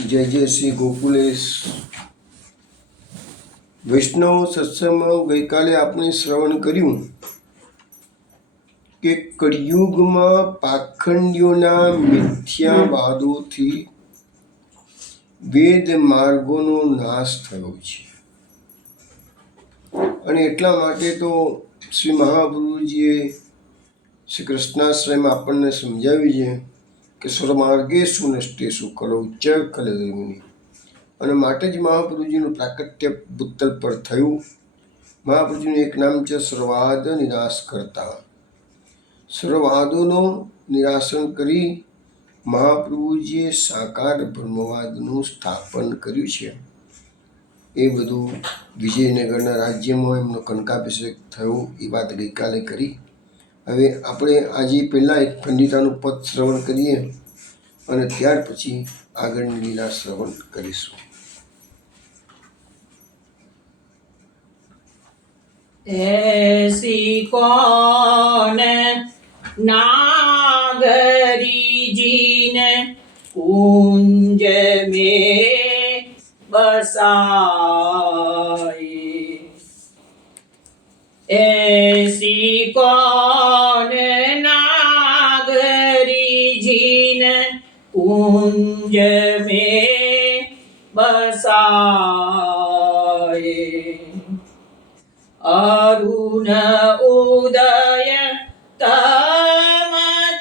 જય જય શ્રી ગોકુલેશ. વૈષ્ણવ સત્સંગમાં ગઈકાલે આપણે શ્રવણ કર્યું કે કળિયુગમાં પાખંડીઓના મિથ્યાવાદોથી વેદ માર્ગોનો નાશ થયો છે. અને એટલા માટે તો શ્રી મહાપ્રભુજીએ શ્રી કૃષ્ણાશ્રયમાં આપણને સમજાવ્યું છે કે સ્વમાર્ગેષુ નષ્ટેષુ કલૌ ચ કલધર્મિણી. અને માટે જ મહાપ્રભુજીનું પ્રાકટ્ય ભૂતલ પર થયું. મહાપ્રભુજીનું એક નામ છે સર્વાદ નિરાશ કરતા. સર્વવાદોનો નિરાશન કરી મહાપ્રભુજીએ સાકાર બ્રહ્મવાદનું સ્થાપન કર્યું છે. એ બધું વિજયનગરના રાજ્યમાં એમનો કનકાભિષેક થયો એ વાત ગઈકાલે કરી. હવે આપણે આજે પહેલાં એક ખંડિતાનું પદ શ્રવણ કરીએ અને ત્યાર પછી આગળની લીલા શ્રવણ કરીશું. ऐसी कौन नागरी जीने कुंज में बसाए, ऐसी कौन नागरी जीने कुंज में बसाए, अरुण उदय तम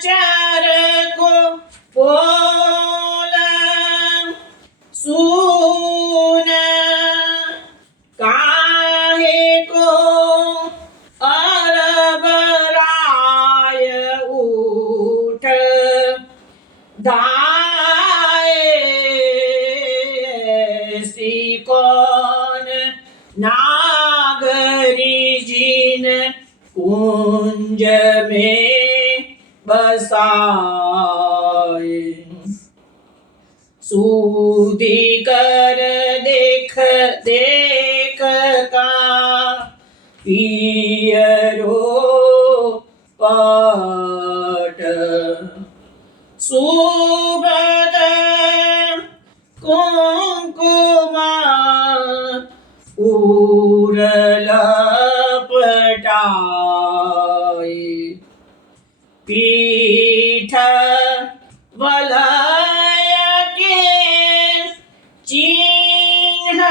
चर को बोल सुन, काहे को अरब राय उठ धाए, ऐसी कौन नागरी जीन कुंज में बसाए, सूदी कर देख देख का पियरो पट, सुबद कुंकुमा उरलपटाए, पीठ वलय के चिन्ह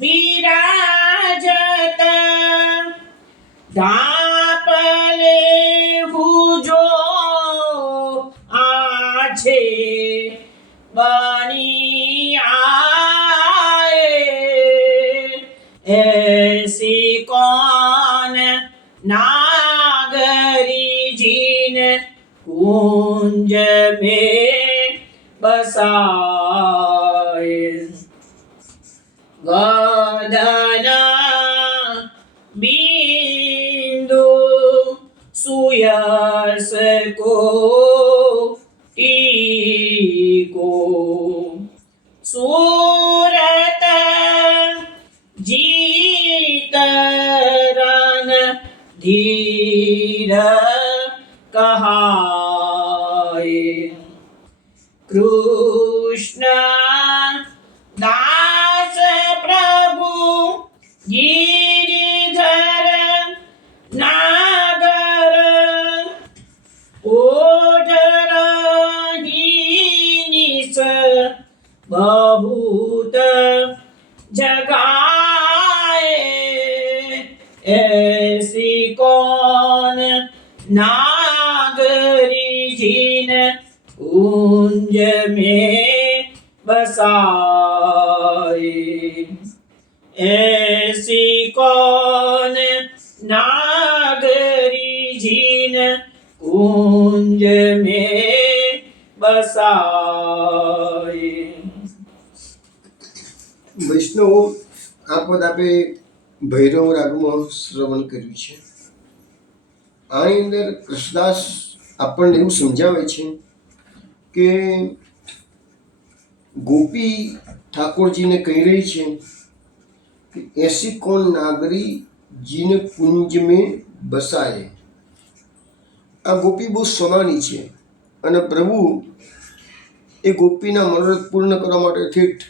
विराजत, दापले हुजो आछे बनी आए, ऐसी कौन नागरी जीन कुंज में बसाए, गदना बिंदु सुयस को टीको, सूरत जीतरन धीर कहाए, कृष्ण दास प्रभु गिरिधर नागर, ओढ़ निस बहुत जगाए, ऐसी कौन नागरी जीन कुंज में बसाए, ऐसी कौन नागरी जीन कुंज में बसाए. વૈષ્ણવો, આ પદ આપે ભૈરવ રાગમાં શ્રવણ કર્યું છે. આની અંદર કૃષ્ણદાસ આપણને એવું સમજાવે છે કે ગોપી ઠાકોરજીને કહી રહી છે કે એસી કોણ નાગરી જીને કુંજ મેં બસાય. આ ગોપી બહુ સોનાની છે અને પ્રભુ એ ગોપીના મનોરથ પૂર્ણ કરવા માટે ઠેઠ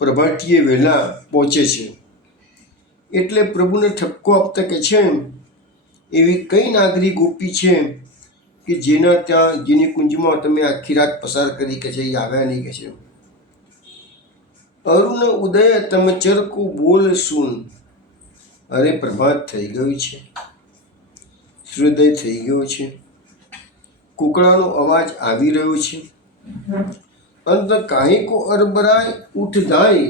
પ્રભાટીએ વહેલા પહોંચે છે. એટલે પ્રભુને ઠપકો આપતા કે છે, એવી કઈ નાગરી ગોપી છે કે જેના ત્યાં જેની કુંજમાં તમે આખી રાત પસાર કરી કે છે એ આવ્યા નહીં કે છે. અરુણ ઉદય તમ ચરકુ બોલ સુન. અરે પ્રભાત થઈ ગયું છે, સૂર્યોદય થઈ ગયો છે, કુકડાનો અવાજ આવી રહ્યો છે. અંત કાંઈ કો અરબરાય ઉઠ જાય,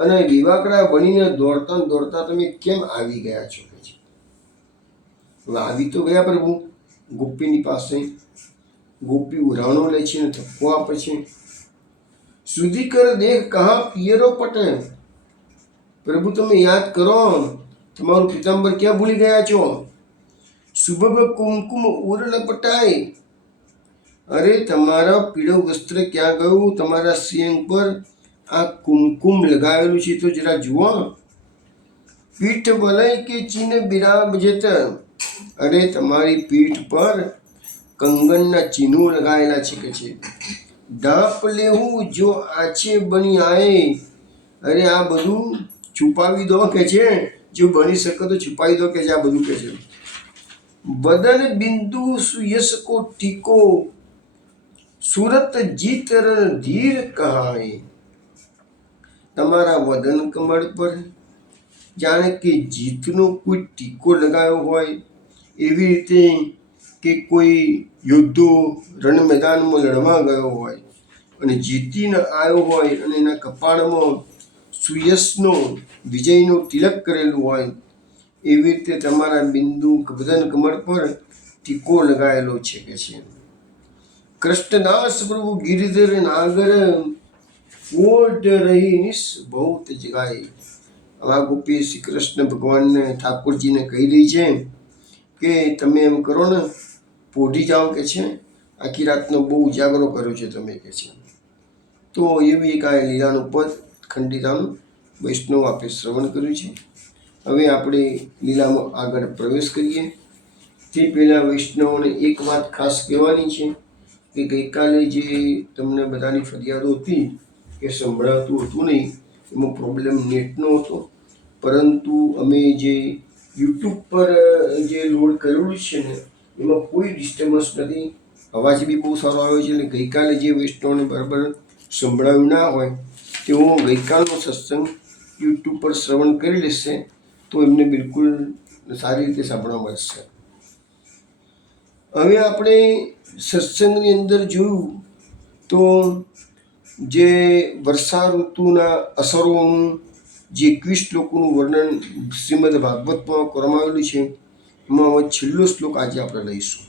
અને વિવાકડા બનીને દોડતા દોડતા તમે કેમ આવી ગયા છો કે છે. હવે આવી તો ગયા પ્રભુ ગોપીની પાસે. ગોપી ઉરાણો લે છે અને ધક્કો આપે છે. સુધી કર દેખ કહા પિયરો પટે. પ્રભુ તમે યાદ કરો, તમારું પિતાંબર ક્યાં ભૂલી ગયા છો. સુભગ કુમકુમ ઉર લપટાય. અરે તમારા પીળો વસ્ત્ર ક્યાં ગયું, તમારા સિંહ પર આ કુમકુમ લગાવેલું છે તો જરા જુઓ. પીઠ વલય કે ચીન બિરાબ જત. અરે તમારી પીઠ પર કંગનના ચિહ્નો લગાવેલા છે કે છે. ઢાપ લેવું જો આછે બની આએ. અરે આ બધું છુપાવી દો કે છે, જો બની શકે તો છુપાવી દો કે છે આ બધું કે છે. બદન બિંદુ સુયસ કો ટીકો, સુરત જીતર ધીર કહાય. તમારા વદન કમળ પર જાણે કે જીતનો કોઈ ટીકો લગાવ્યો હોય, એવી રીતે કે કોઈ યોદ્ધો રણ મેદાનમાં લડવા ગયો હોય અને જીતીને આવ્યો હોય અને એના કપાળમાં સુયશનો વિજયનો તિલક કરેલું હોય, એવી રીતે તમારા બિંદુ વદન કમળ પર ટીકો લગાવેલો છે કે છે. કૃષ્ણદાસ પ્રભુ ગિરિધર નાગર, કોટ રહી નિસ બહુત જગાઈ. આ ગોપી શ્રી કૃષ્ણ ભગવાનને ઠાકોરજીને કહી રહી છે કે તમે એમ કરો ને, પોઢી જાઓ કે છે, આખી રાતનો બહુ ઉજાગરો કર્યો છે તમે કે છે. તો એવી એક આ લીલાનું પદ ખંડિતાનું વૈષ્ણવ આપે શ્રવણ કર્યું છે. હવે આપણે લીલામાં આગળ પ્રવેશ કરીએ તે પહેલાં વૈષ્ણવોને એક વાત ખાસ કહેવાની છે કે ગઈકાલે જે તમને બધાની ફરિયાદો હતી કે સંભળાતું હતું નહીં, એમાં પ્રોબ્લેમ નેટનો હતો. પરંતુ અમે જે યુટ્યુબ પર જે લોડ કરેલું છે ને, એમાં કોઈ ડિસ્ટર્બન્સ નથી, અવાજ બી બહુ સારો આવ્યો છે. એટલે ગઈકાલે જે વૈષ્ણવને બરાબર સંભળાવ્યું ના હોય તેઓ ગઈકાલનો સત્સંગ યુટ્યુબ પર શ્રવણ કરી લેશે તો એમને બિલકુલ સારી રીતે સાંભળવા મળશે. હવે આપણે સત્સંગની અંદર જોયું તો જે વર્ષા ઋતુના અસરોનું જે 21 શ્લોકોનું વર્ણન શ્રીમદ ભાગવતમાં કરવામાં આવેલું છે, એમાં હવે છેલ્લો શ્લોક આજે આપણે લઈશું.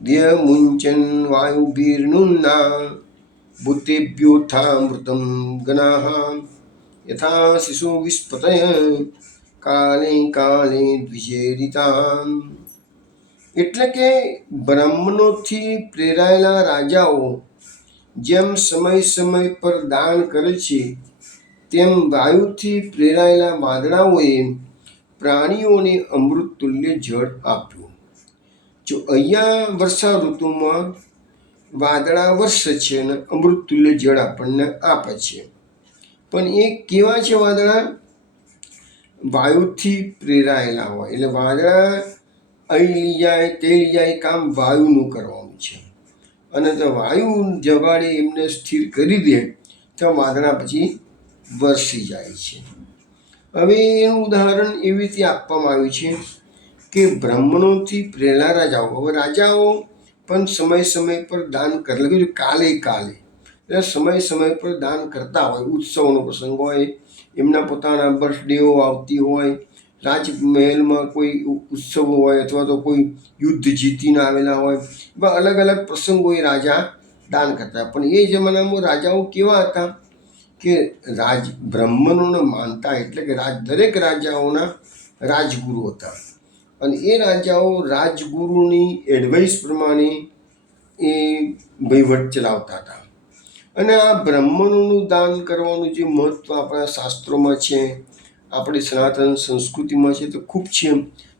દ્ય મુંચન વાયુભીર્નુન્ના ભૂતેભ્યોથામૃતમ ગનાઃ યથા શિશુ વિસ્પતય કાલે કાલે દ્વિજેરિતા. એટલે કે બ્રાહ્મણોથી પ્રેરાયેલા રાજાઓ જેમ સમય સમય પર દાન કરે છે, તેમ વાયુથી પ્રેરાયેલા વાદળાઓએ પ્રાણીઓને અમૃત તુલ્ય જળ આપ્યું. જો અહીંયા વર્ષા ઋતુમાં વાદળા વરસે છે અને અમૃત તુલ્ય જળ આપણને આપે છે. પણ એ કેવા છે વાદળા? વાયુથી પ્રેરાયેલા હોય. એટલે વાદળા અહીં લઈ જાય તે લઈ જાય, કામ વાયુનું કરવાનું છે. અને તો વાયુ જગાડે એમને સ્થિર કરી દે તો વાદળા પછી વરસી જાય છે. હવે એનું ઉદાહરણ એવી રીતે આપવામાં આવ્યું છે કે બ્રાહ્મણોથી પ્રેરાયેલા રાજાઓ. હવે રાજાઓ પણ સમય સમય પર દાન કરે, કાલે કાલે એટલે સમય સમય પર દાન કરતા હોય. ઉત્સવનો પ્રસંગ હોય, એમના પોતાના બર્થડેઓ આવતી હોય, રાજમહેલમાં કોઈ ઉત્સવ હોય, અથવા તો કોઈ યુદ્ધ જીતીને આવેલા હોય, એવા અલગ અલગ પ્રસંગો એ રાજા દાન કરતા. પણ એ જમાનામાં રાજાઓ કેવા હતા કે બ્રાહ્મણોને માનતા, એટલે કે દરેક રાજાઓના રાજગુરુ હતા. અને એ રાજાઓ રાજગુરુની એડવાઇસ પ્રમાણે એ વહીવટ ચલાવતા હતા. અને આ બ્રાહ્મણોનું દાન કરવાનું જે મહત્ત્વ આપણા શાસ્ત્રોમાં છે, આપણી સનાતન સંસ્કૃતિમાં છે, તો ખૂબ છે.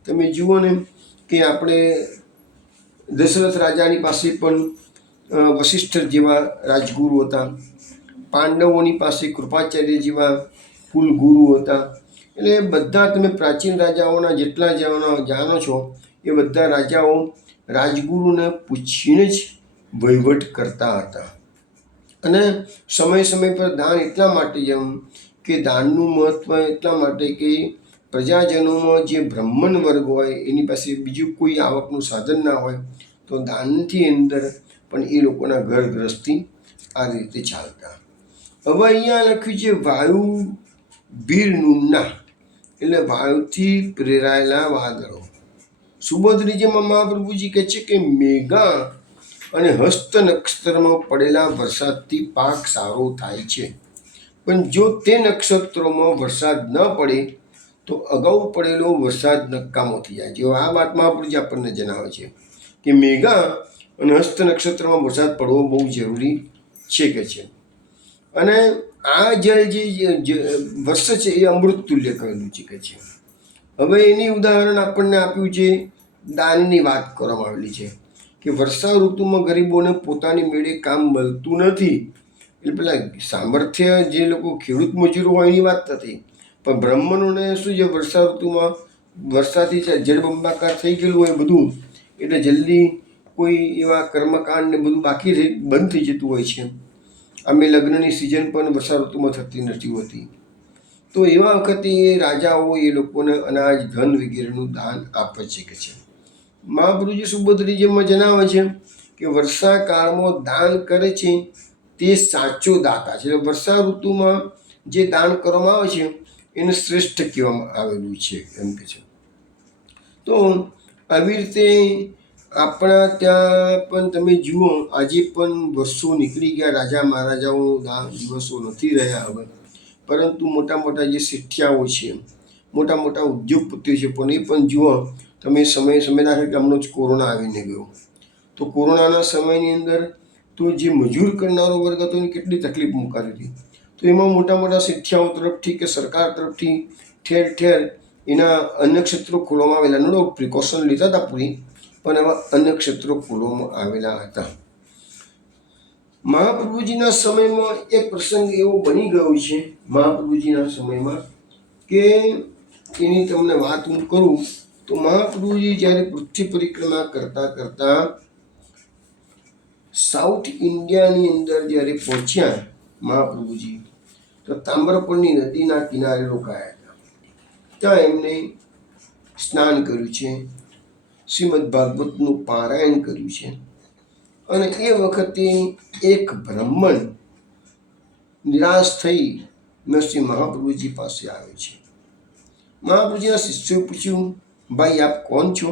તમે જુઓ ને કે આપણે દશરથ રાજાની પાસે પણ વશિષ્ઠ જેવા રાજગુરુ હતા, પાંડવોની પાસે કૃપાચાર્ય જેવા કુલ ગુરુ હતા. એટલે બધા તમે પ્રાચીન રાજાઓના જેટલા જાણો છો એ બધા રાજાઓ રાજગુરુને પૂછીને જ વહીવટ કરતા હતા. અને સમય પર દાન એટલા માટે જેમ કે દાનનું મહત્ત્વ એટલા માટે કે પ્રજાજનોમાં જે બ્રાહ્મણ વર્ગ હોય એની પાસે બીજું કોઈ આવકનું સાધન ના હોય તો દાનથી અંદર પણ એ લોકોના ઘર ગૃહસ્થી આ રીતે ચાલતા. હવે અહીંયા લખ્યું છે વાયુ વીરનુના, એટલે વાયુથી પ્રેરાયેલા વાદળો. સુબોધરીજીમાં મહાપ્રભુજી કહે છે કે મેઘા અને હસ્ત નક્ષત્રમાં પડેલા વરસાદથી પાક સારો થાય છે, પણ જો તે નક્ષત્રોમાં વરસાદ ન પડે તો અગાઉ પડેલો વરસાદ નકામો થઈ જાય. જો આ વાત મહાપ્રભુજી આપણને જણાવે છે કે મેઘા અને હસ્ત નક્ષત્રમાં વરસાદ પડવો બહુ જરૂરી છે કે છે. અને આ જળ જે વર્ષ છે એ અમૃત તુલ્ય કહેલું છે કે છે. હવે એની ઉદાહરણ આપણને આપ્યું છે, દાનની વાત કરવામાં આવેલી છે કે વર્ષા ઋતુમાં ગરીબોને પોતાની મેળે કામ મળતું નથી. એટલે પેલા સામર્થ્ય જે લોકો ખેડૂત મજૂરો હોય એની વાત નથી, પણ બ્રાહ્મણોને શું છે વર્ષા ઋતુમાં વરસાદથી જળબંબાકાર થઈ ગયેલું હોય બધું, એટલે જલ્દી કોઈ એવા કર્મકાંડ ને બધું બાકી બંધ થઈ જતું હોય છે. અમે લગ્નની સિઝન પણ વર્ષા ઋતુમાં થતી નથી હોતી. તો એવા વખતે એ રાજાઓ એ લોકોને અનાજ ધન વગેરેનું દાન આપે છે કે છે. મહાપ્રભુજી સુબોધરીજીમાં જણાવે છે કે વર્ષા કાળમાં દાન કરે છે તે સાચો દાતા છે. એટલે વર્ષા ઋતુમાં જે દાન કરવામાં આવે છે એને શ્રેષ્ઠ કહેવામાં આવેલું છે એમ કે છે. તો આવી રીતે આપણા ત્યાં પણ તમે જુઓ આજે પણ વર્ષો નીકળી ગયા, રાજા મહારાજાઓ દિવસો નથી રહ્યા હવે, પરંતુ મોટા જે શેઠિયાઓ છે, મોટા ઉદ્યોગપતિઓ છે, પણ એ પણ જુઓ તમે સમય નાખે કે હમણાં જ કોરોના આવીને ગયો. તો કોરોનાના સમયની અંદર તો જે મજૂર કરનારો વર્ગ હતો એને કેટલી તકલીફ મુકાતી હતી. તો એમાં મોટા શેઠિયાઓ તરફથી કે સરકાર તરફથી ઠેર એના અન્ય ક્ષેત્રો ખોલવામાં આવેલા. નો પ્રિકોશન લીધા હતા પૂરી, પણ એવા અન્ય ક્ષેત્રો ખોલવામાં આવેલા હતા. મહાપ્રભુજીના સમયમાં એક પ્રસંગ એવો બની ગયો છે મહાપ્રભુજીના સમયમાં કે એની તમને વાત હું કરું તો મહાપ્રભુજી જ્યારે પૃથ્વી પરિક્રમા કરતા સાઉથ ઇન્ડિયાની અંદર જ્યારે પહોંચ્યા મહાપ્રભુજી, તો તામ્રપર્ણી નદીના કિનારે રોકાયા હતા. ત્યાં એમને સ્નાન કર્યું છે, શ્રીમદ ભાગવતનું પારાયણ કર્યું છે. અને એ વખતે એક બ્રાહ્મણ નિરાશ થઈ શ્રી મહાપ્રભુજી પાસે આવે છે. મહાપ્રભુજીના શિષ્યોએ પૂછ્યું, ભાઈ આપ કોણ છો?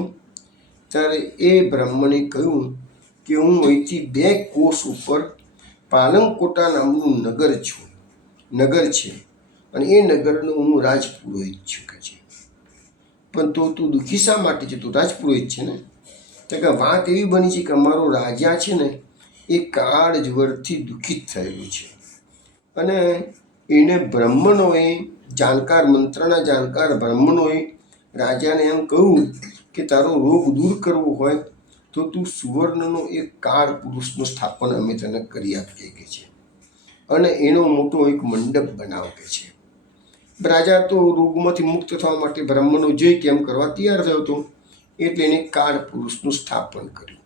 ત્યારે એ બ્રાહ્મણે કહ્યું કે હું અહીંથી 2 કોસ ઉપર પાલંકોટા નામનું નગર છે અને એ નગરનો હું રાજપુરોહિત છું કે છે. પણ તો તું દુઃખી શા માટે છે? તું રાજપુરોહિત છે ને? તો કે વાત એવી બની છે કે અમારો રાજા છે ને એ કાળ જ્વરથી દુઃખિત થયેલું છે અને એને બ્રાહ્મણોએ મંત્રના જાણકાર બ્રાહ્મણોએ રાજાને એમ કહ્યું કે તારો રોગ દૂર કરવો હોય તો તું સુવર્ણનો એક કાળ પુરુષનું સ્થાપન અમે તને કરી આપીએ કે છે અને એનો મોટો એક મંડપ બનાવ કે છે. રાજા તો રોગમાંથી મુક્ત થવા માટે બ્રાહ્મણો જોઈ કેમ કરવા તૈયાર થયો હતો, એટલે એને કાળ પુરુષનું સ્થાપન કર્યું.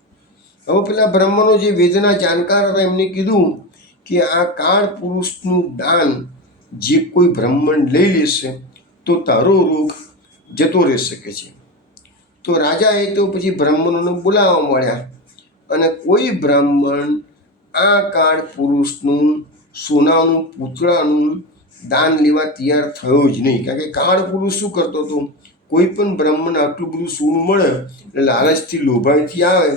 હવે પેલા બ્રાહ્મણો જે વેદના જાણકાર હતા એમને કીધું કે આ કાળ પુરુષનું દાન જે કોઈ બ્રાહ્મણ લઈ લેશે તો તારો રોગ જતો રહેશે કે છે. તો રાજાએ તો પછી બ્રાહ્મણોને બોલાવવા મળ્યા અને કોઈ બ્રાહ્મણ આ કાળ પુરુષનું સોનાનું પૂતળાનું દાન લેવા તૈયાર થયો જ નહીં. કારણ કે કાળ પુરુષ શું કરતો હતો, કોઈ પણ બ્રાહ્મણ આટલું બધું સોનું મળે એટલે લાલચથી લોભાઈથી આવે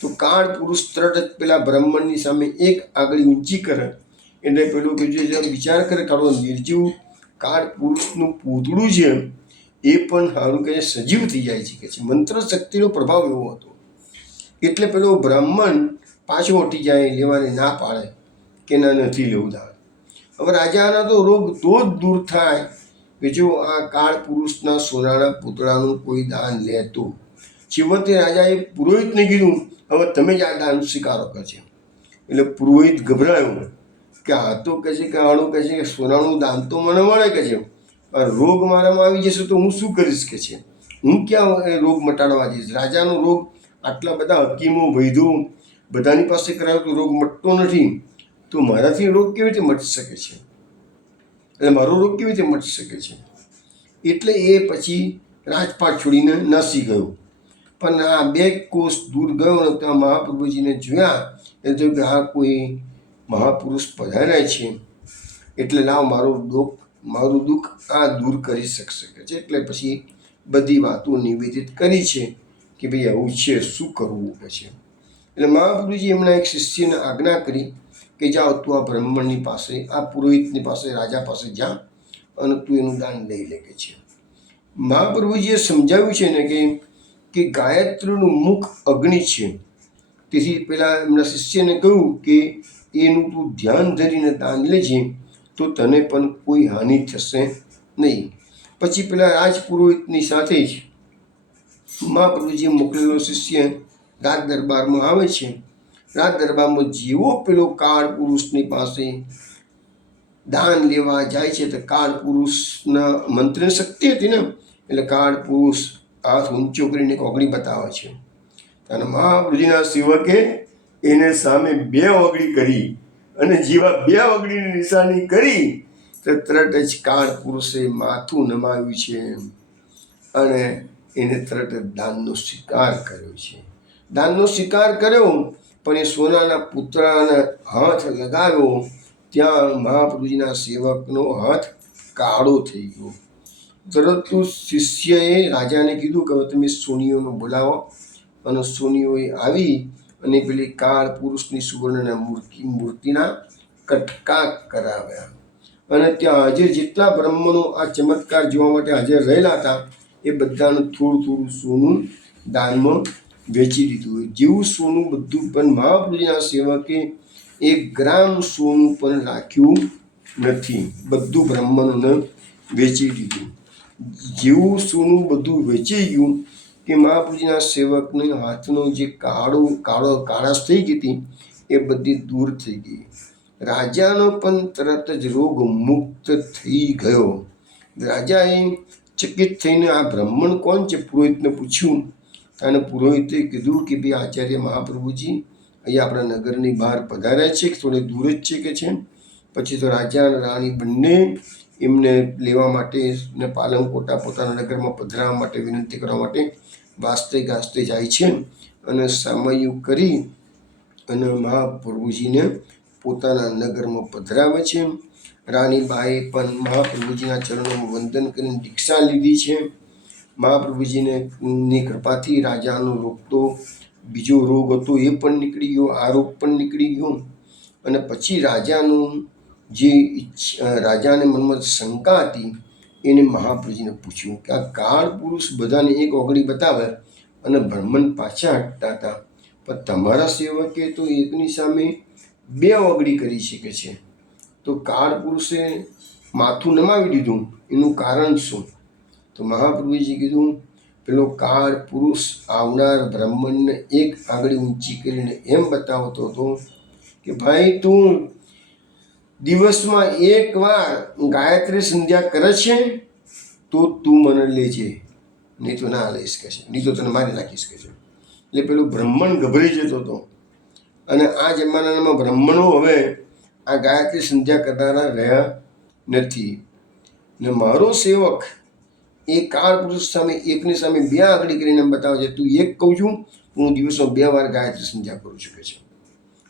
તો કાળ પુરુષ તરત જ પેલા બ્રાહ્મણની સામે એક આગળ ઊંચી કરે એટલે પેલું વિચાર કરે કાળો નિર્જીવ કાળ પુરુષનું પૂતળું છે એ પણ સારું કહે સજીવ થઈ જાય છે કે છે. મંત્ર શક્તિનો પ્રભાવ એવો હતો એટલે પેલો બ્રાહ્મણ પાછો હટી જાય, લેવાની ના પાડે કે ના નથી લેવું દાન. હવે રાજાના તો રોગ તો જ દૂર થાય કે જો આ કાળ પુરુષના સોનાના પૂતળાનું કોઈ દાન લેતું. છેવટે રાજાએ પુરોહિતને કીધું હવે તમે જ આ દાન સ્વીકારો કરશે. એટલે પુરોહિત ગભરાયો કે આ તો કહે છે કે આણું કહે છે કે સોનાનું દાન તો મને મળે કે છે, પણ રોગ મારામાં આવી જશે તો હું શું કરીશ કે છે, હું ક્યાં એ રોગ મટાડવા જઈશ? રાજાનો રોગ આટલા બધા હકીમો વૈદ્યો બધાની પાસે કરાયો તો રોગ મટતો નથી, તો મારાથી રોગ કેવી રીતે મટી શકે છે? એટલે મારો રોગ કેવી રીતે મટી શકે છે? એટલે એ પછી રાજપાટ છોડીને નાસી ગયો. પણ આ 2 કોસ દૂર ગયો ને ત્યાં મહાપ્રભુજીને જોયા એટલે જોયું કે આ કોઈ મહાપુરુષ પધાર્યા છે, એટલે લાવ મારું દુઃખ આ દૂર કરી શકશે કે છે. એટલે પછી બધી વાતો નિવેદિત કરી છે કે ભાઈ આવું છે, શું કરવું કે છે. એટલે મહાપ્રભુજી એમના એક શિષ્યને આજ્ઞા કરી કે જાઓ તું આ બ્રાહ્મણની પાસે, આ પુરોહિતની પાસે, રાજા પાસે જા અને તું એનું દાન લઈ લે કે છે. મહાપ્રભુજીએ સમજાવ્યું છે ને કે ગાયત્રીનું મુખ અગ્નિ છે, તેથી પેલા એમના શિષ્યને કહ્યું કે એનું તું ધ્યાન ધરીને દાન લેજે તો તને પણ કોઈ હાનિ થશે નહીં. પછી પેલા રાજપુરોહિતની સાથે જ મહાપ્રભુજીએ મોકલેલો શિષ્ય રાજ દરબારમાં આવે છે. રાજ દરબારમાં જેવો પેલો કાળ પુરુષની પાસે દાન લેવા જાય છે તો કાળ પુરુષના મંત્રની શક્તિ હતી ને, એટલે કાળ પુરુષ હાથ ઊંચો કરીને ઓગળી બતાવે છે. અને મહાપ્રભુજીના સેવકે એને સામે 2 ઓગળી કરી અને જેવા 2 ઓગળીની નિશાની કરી તો તરત જ કાળ પુરુષે માથું નમાવ્યું છે અને એને તરત જ દાનનો સ્વીકાર કર્યો છે. દાનનો સ્વીકાર કર્યો, પણ એ સોનાના પુતળાને હાથ લગાવ્યો ત્યાં મહાપ્રભુજીના સેવકનો હાથ કાળો થઈ ગયો. તરત શિષ્યએ રાજાને કીધું કે હવે તમે સોનીઓને બોલાવો, અને સોનીઓએ આવી અને પેલી કાળ પુરુષની સુવર્ણના મૂર્તિના કટકા કરાવ્યા. અને ત્યાં હાજર જેટલા બ્રાહ્મણો આ ચમત્કાર જોવા માટે હાજર રહેલા હતા એ બધાને થોડું થોડું સોનું દાનમાં વેચી દીધું. જેવું સોનું બધું, પણ મહાપ્રભુજીના સેવકે 1 ગ્રામ સોનું પણ રાખ્યું નથી, બધું બ્રાહ્મણોને વેચી દીધું. જેવું સોનું બધું વેચાઈ ગયું કે મહાપ્રભુજીના સેવકને હાથનો જે કાળાશ થઈ ગઈ હતી એ બધી દૂર થઈ ગઈ. રાજાનો પણ તરત જ રોગ મુક્ત થઈ ગયો. રાજાએ ચકિત થઈને આ બ્રાહ્મણ કોણ છે પુરોહિતને પૂછ્યું, અને પુરોહિતે કીધું કે ભાઈ આચાર્ય મહાપ્રભુજી અહીંયા આપણા નગરની બહાર પધાર્યા છે, થોડે દૂર જ છે કે છે. પછી તો રાજા અને રાણી બંને એમને લેવા માટે ને પાલનકોટા પોતાના નગરમાં પધરાવવા માટે વિનંતી કરવા માટે વાસ્તે ગાસ્તે જાય છે અને સામયું કરી અને મહાપ્રભુજીને પોતાના નગરમાં પધરાવે છે. રાણીબાએ પણ મહાપ્રભુજીના ચરણોમાં વંદન કરીને દીક્ષા લીધી છે. મહાપ્રભુજીની કૃપાથી રાજાનો રોગ તો બીજો રોગ હતો એ પણ નીકળી ગયો, આ રોગ પણ નીકળી ગયો. અને પછી રાજાને મનમાં શંકા હતી એને મહાપ્રભુજીને પૂછ્યું કે આ કાળ પુરુષ બધાને 1 ઓગળી બતાવે અને બ્રાહ્મણ પાછા હટતા હતા, પણ તમારા સેવકે તો એકની સામે 2 ઓગળી કરી શકે છે, તો કાળ પુરુષે માથું નમાવી દીધું, એનું કારણ શું? તો મહાપ્રભુજી કીધું પેલો કાળ પુરુષ આવનાર બ્રાહ્મણને 1 આંગળી ઊંચી કરીને એમ બતાવતો હતો કે ભાઈ તું દિવસમાં 1 વાર ગાયત્રી સંધ્યા કરે છે તો તું મને લેજે, નહીં તો ના લઈશ કે છે, નહીં તો તને મારી નાખીશ કે છે. એટલે પેલો બ્રાહ્મણ ગભરાઈ જતો હતો. અને આ જમાનામાં બ્રાહ્મણો હવે આ ગાયત્રી સંધ્યા કરનારા રહ્યા નથી. ને મારો સેવક એ કાળ પુરુષ સામે એકની સામે 2 આંગળી કરીને એમ બતાવે છે, તું 1 કહું છું, હું દિવસમાં 2 વાર ગાયત્રી સંધ્યા કરું છું કે છે.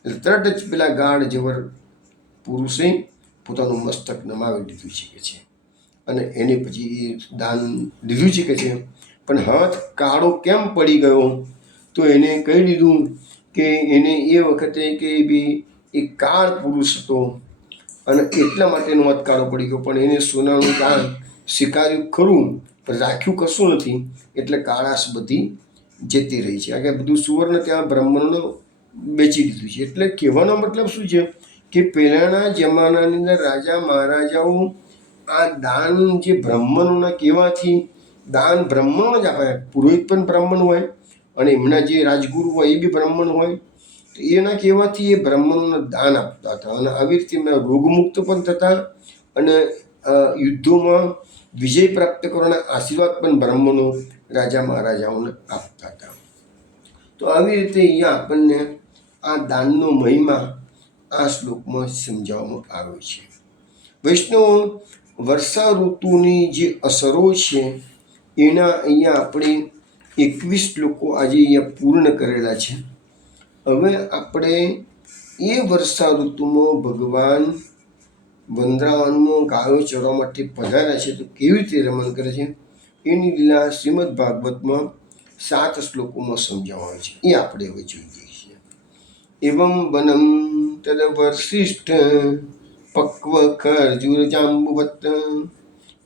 એટલે તરત જ પેલા ગાઢ જવર પુરુષે પોતાનું મસ્તક નમાવી દીધું છે કે છે, અને એને પછી એ દાન લીધું છે કે છે. પણ હાથ કાળો કેમ પડી ગયો? તો એને કહી દીધું કે એને એ વખતે કે બી એ કાળ પુરુષ હતો અને એટલા માટેનો હાથ કાળો પડી ગયો, પણ એને સોનાનું દાન સ્વીકાર્યું ખરું પણ રાખ્યું કશું નથી, એટલે કાળાશ બધી જતી રહી છે. આગળ બધું સુવર્ણ ત્યાં બ્રાહ્મણોને વેચી દીધું છે. એટલે કહેવાનો મતલબ શું છે કે પહેલાંના જમાનાની અંદર રાજા મહારાજાઓ આ દાન જે બ્રાહ્મણોના કહેવાથી દાન બ્રાહ્મણો જ આપે. પુરોહિત પણ બ્રાહ્મણ હોય અને એમના જે રાજગુરુ હોય એ બી બ્રાહ્મણ હોય. તો એના કહેવાથી એ બ્રાહ્મણોને દાન આપતા હતા અને આવી રીતે એમના રોગમુક્ત પણ થતા અને યુદ્ધોમાં વિજય પ્રાપ્ત કરવાના આશીર્વાદ પણ બ્રાહ્મણો રાજા મહારાજાઓને આપતા હતા. તો આવી રીતે અહીંયા આપણને આ દાનનો મહિમા આ શ્લોકમાં સમજાવવામાં આવ્યો છે. વૈષ્ણવો, વર્ષા ઋતુની જે અસરો છે એના અહીંયા આપણે 21 શ્લોકો આજે અહીંયા પૂર્ણ કરેલા છે. હવે આપણે એ વર્ષા ઋતુમાં ભગવાન વૃંદાવનમાં ગાયો ચરવા માટે પધાર્યા છે તો કેવી રીતે રમણ કરે છે એની લીલા શ્રીમદ ભાગવતમાં 7 શ્લોકોમાં સમજાવવામાં આવે છે. એ આપણે હવે જોઈએ છીએ. એવં વનમ તદ વર્ષિષ્ઠ પક્વ ખર્જુર જાંબુવત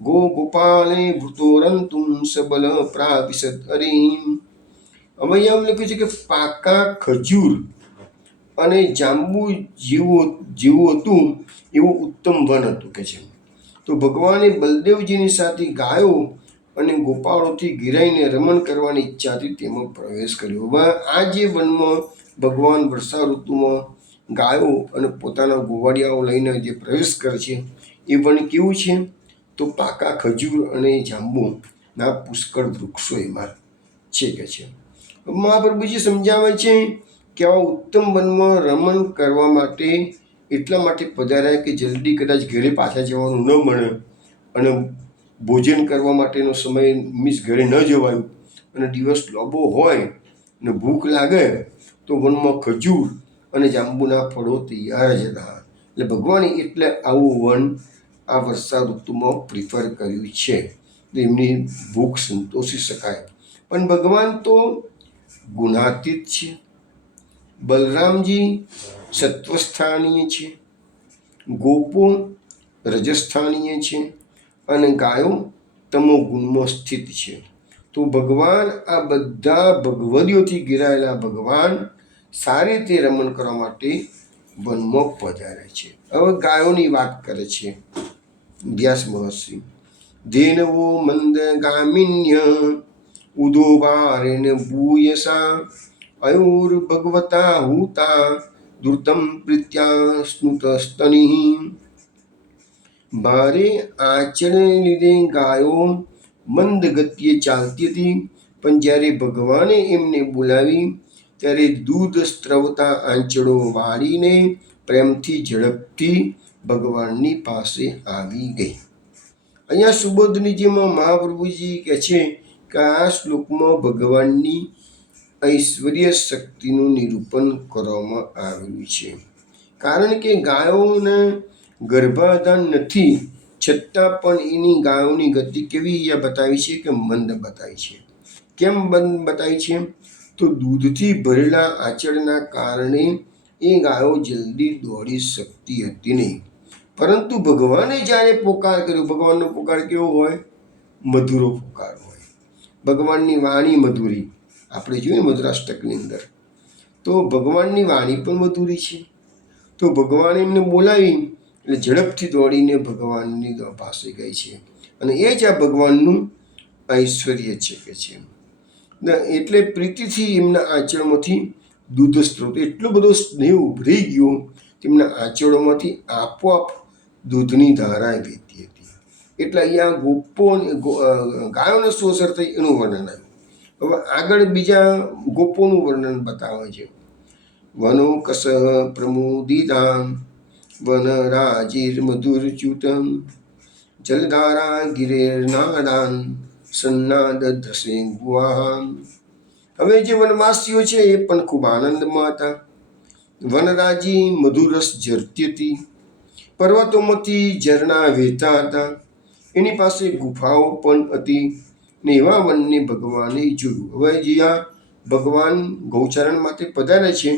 ગો ગોપાલે ભૂતોરંતુમ સબલ પ્રાવિશદ હરિમ. હવે અહીંયા લખ્યું છે કે પાકા ખજૂર અને જાંબુ જેવું હતું એવું ઉત્તમ વન હતું કે છે. તો ભગવાને બલદેવજીની સાથે ગાયો અને ગોપાળોથી ઘેરાઈને રમણ કરવાની ઈચ્છાથી તેમાં પ્રવેશ કર્યો. હવે આ જે વનમાં ભગવાન વર્ષા ઋતુમાં ગાયો અને પોતાના ગોવાળિયાઓ લઈને જે પ્રવેશ કરે છે એ વન કેવું છે? તો પાકા ખજૂર અને જાંબુના પુષ્કળ વૃક્ષો એમાં છે કે છે. મહાપ્રભુજી સમજાવે છે કે આવા ઉત્તમ વનમાં રમણ કરવા માટે એટલા માટે પધાર્યા કે જલ્દી કદાચ ઘરે પાછા જવાનું ન મળે અને ભોજન કરવા માટેનો સમય ઘરે ન જવાયું અને દિવસ લાંબો હોય ને ભૂખ લાગે તો વનમાં ખજૂર અને જાંબુના ફળો તૈયાર જ હતા. એટલે ભગવાને એટલે આવું વન આ વર્ષા ઋતુમાં પ્રિફર કર્યું છે તો એમની ભૂખ સંતોષી શકાય. પણ ભગવાન તો ગુણાતીત છે. બલરામજી સત્વસ્થાનીય છે, ગોપો રજસ્થાનીય છે અને ગાયો તમો ગુણમાં સ્થિત છે. તો ભગવાન આ બધા ભગવદીઓથી ઘેરાયેલા ભગવાન સારી રીતે રમણ કરવા માટે વનમાં પધારે છે. હવે ગાયોની વાત કરે છે વ્યાસ મહર્ષિ. ધેનવો મંદ ગામિન્ય ઉદોભારેન ભૂયસા અયુર ભગવતા હુતા દુર્તમ પ્રીત્યા સ્નુતસ્તનિ. ભારે આચરણને લીધે ગાયો મંદ ગતિએ ચાલતી હતી, પણ જ્યારે ભગવાને એમને બોલાવી ત્યારે દૂધ સ્ત્રવતા આંચળો વાળીને પ્રેમથી ઝડપથી ભગવાનની પાસે આવી ગઈ. અહીંયા સુબોધનીજીમાં મહાપ્રભુજી કહે છે કે આ શ્લોકમાં ભગવાનની ઐશ્વર્ય શક્તિનું નિરૂપણ કરવામાં આવેલું છે. કારણ કે ગાયોને ગર્ભાધાન નથી છતાં પણ એની ગાયોની ગતિ કેવી અહીંયા બતાવી છે કે મંદ બતાવી છે. કેમ મંદ બતાવી છે? તો દૂધથી ભરેલા આંચળના કારણે એ ગાયો જલ્દી દોડી શકતી હતી નહીં. પરંતુ ભગવાને જ્યારે પોકાર કર્યો, ભગવાનનો પોકાર કેવો હોય? મધુરો પોકાર હોય. ભગવાનની વાણી મધુરી આપણે જોઈએ મધુરાષ્ટકની અંદર, તો ભગવાનની વાણી પણ મધુરી છે. તો ભગવાને એમને બોલાવી એટલે ઝડપથી દોડીને ભગવાનની પાસે ગઈ છે અને એ જ આ ભગવાનનું ઐશ્વર્ય છે કે છે. એટલે પ્રીતિથી એમના આંચળમાંથી દૂધ સ્ત્રોત એટલો બધો સ્નેહ ઉભરી ગયો તેમના આંચળોમાંથી આપોઆપ દૂધની ધારા વહેતી હતી. એટલે અહીંયા ગાયોને શું અસર થઈ એનું વર્ણન આવ્યું. હવે આગળ બીજા ગોપોનું વર્ણન બતાવે છે. વનો કસ પ્રમોદિતા વન રાજીર મધુરચ્યુતમ જલધારા ગિરેર્નાદાન સન્નાદ ધસે ગુવાહામ. હવે જે વનવાસીઓ છે એ પણ ખૂબ આનંદમાં હતા. વનરાજી મધુરસ ઝરતી હતી, પર્વતોમાંથી ઝરણા વહેતા હતા, એની પાસે ગુફાઓ પણ હતી ને એવા વનને ભગવાને જોયું. હવે જ્યાં ભગવાન ગૌચરણ માટે પધારે છે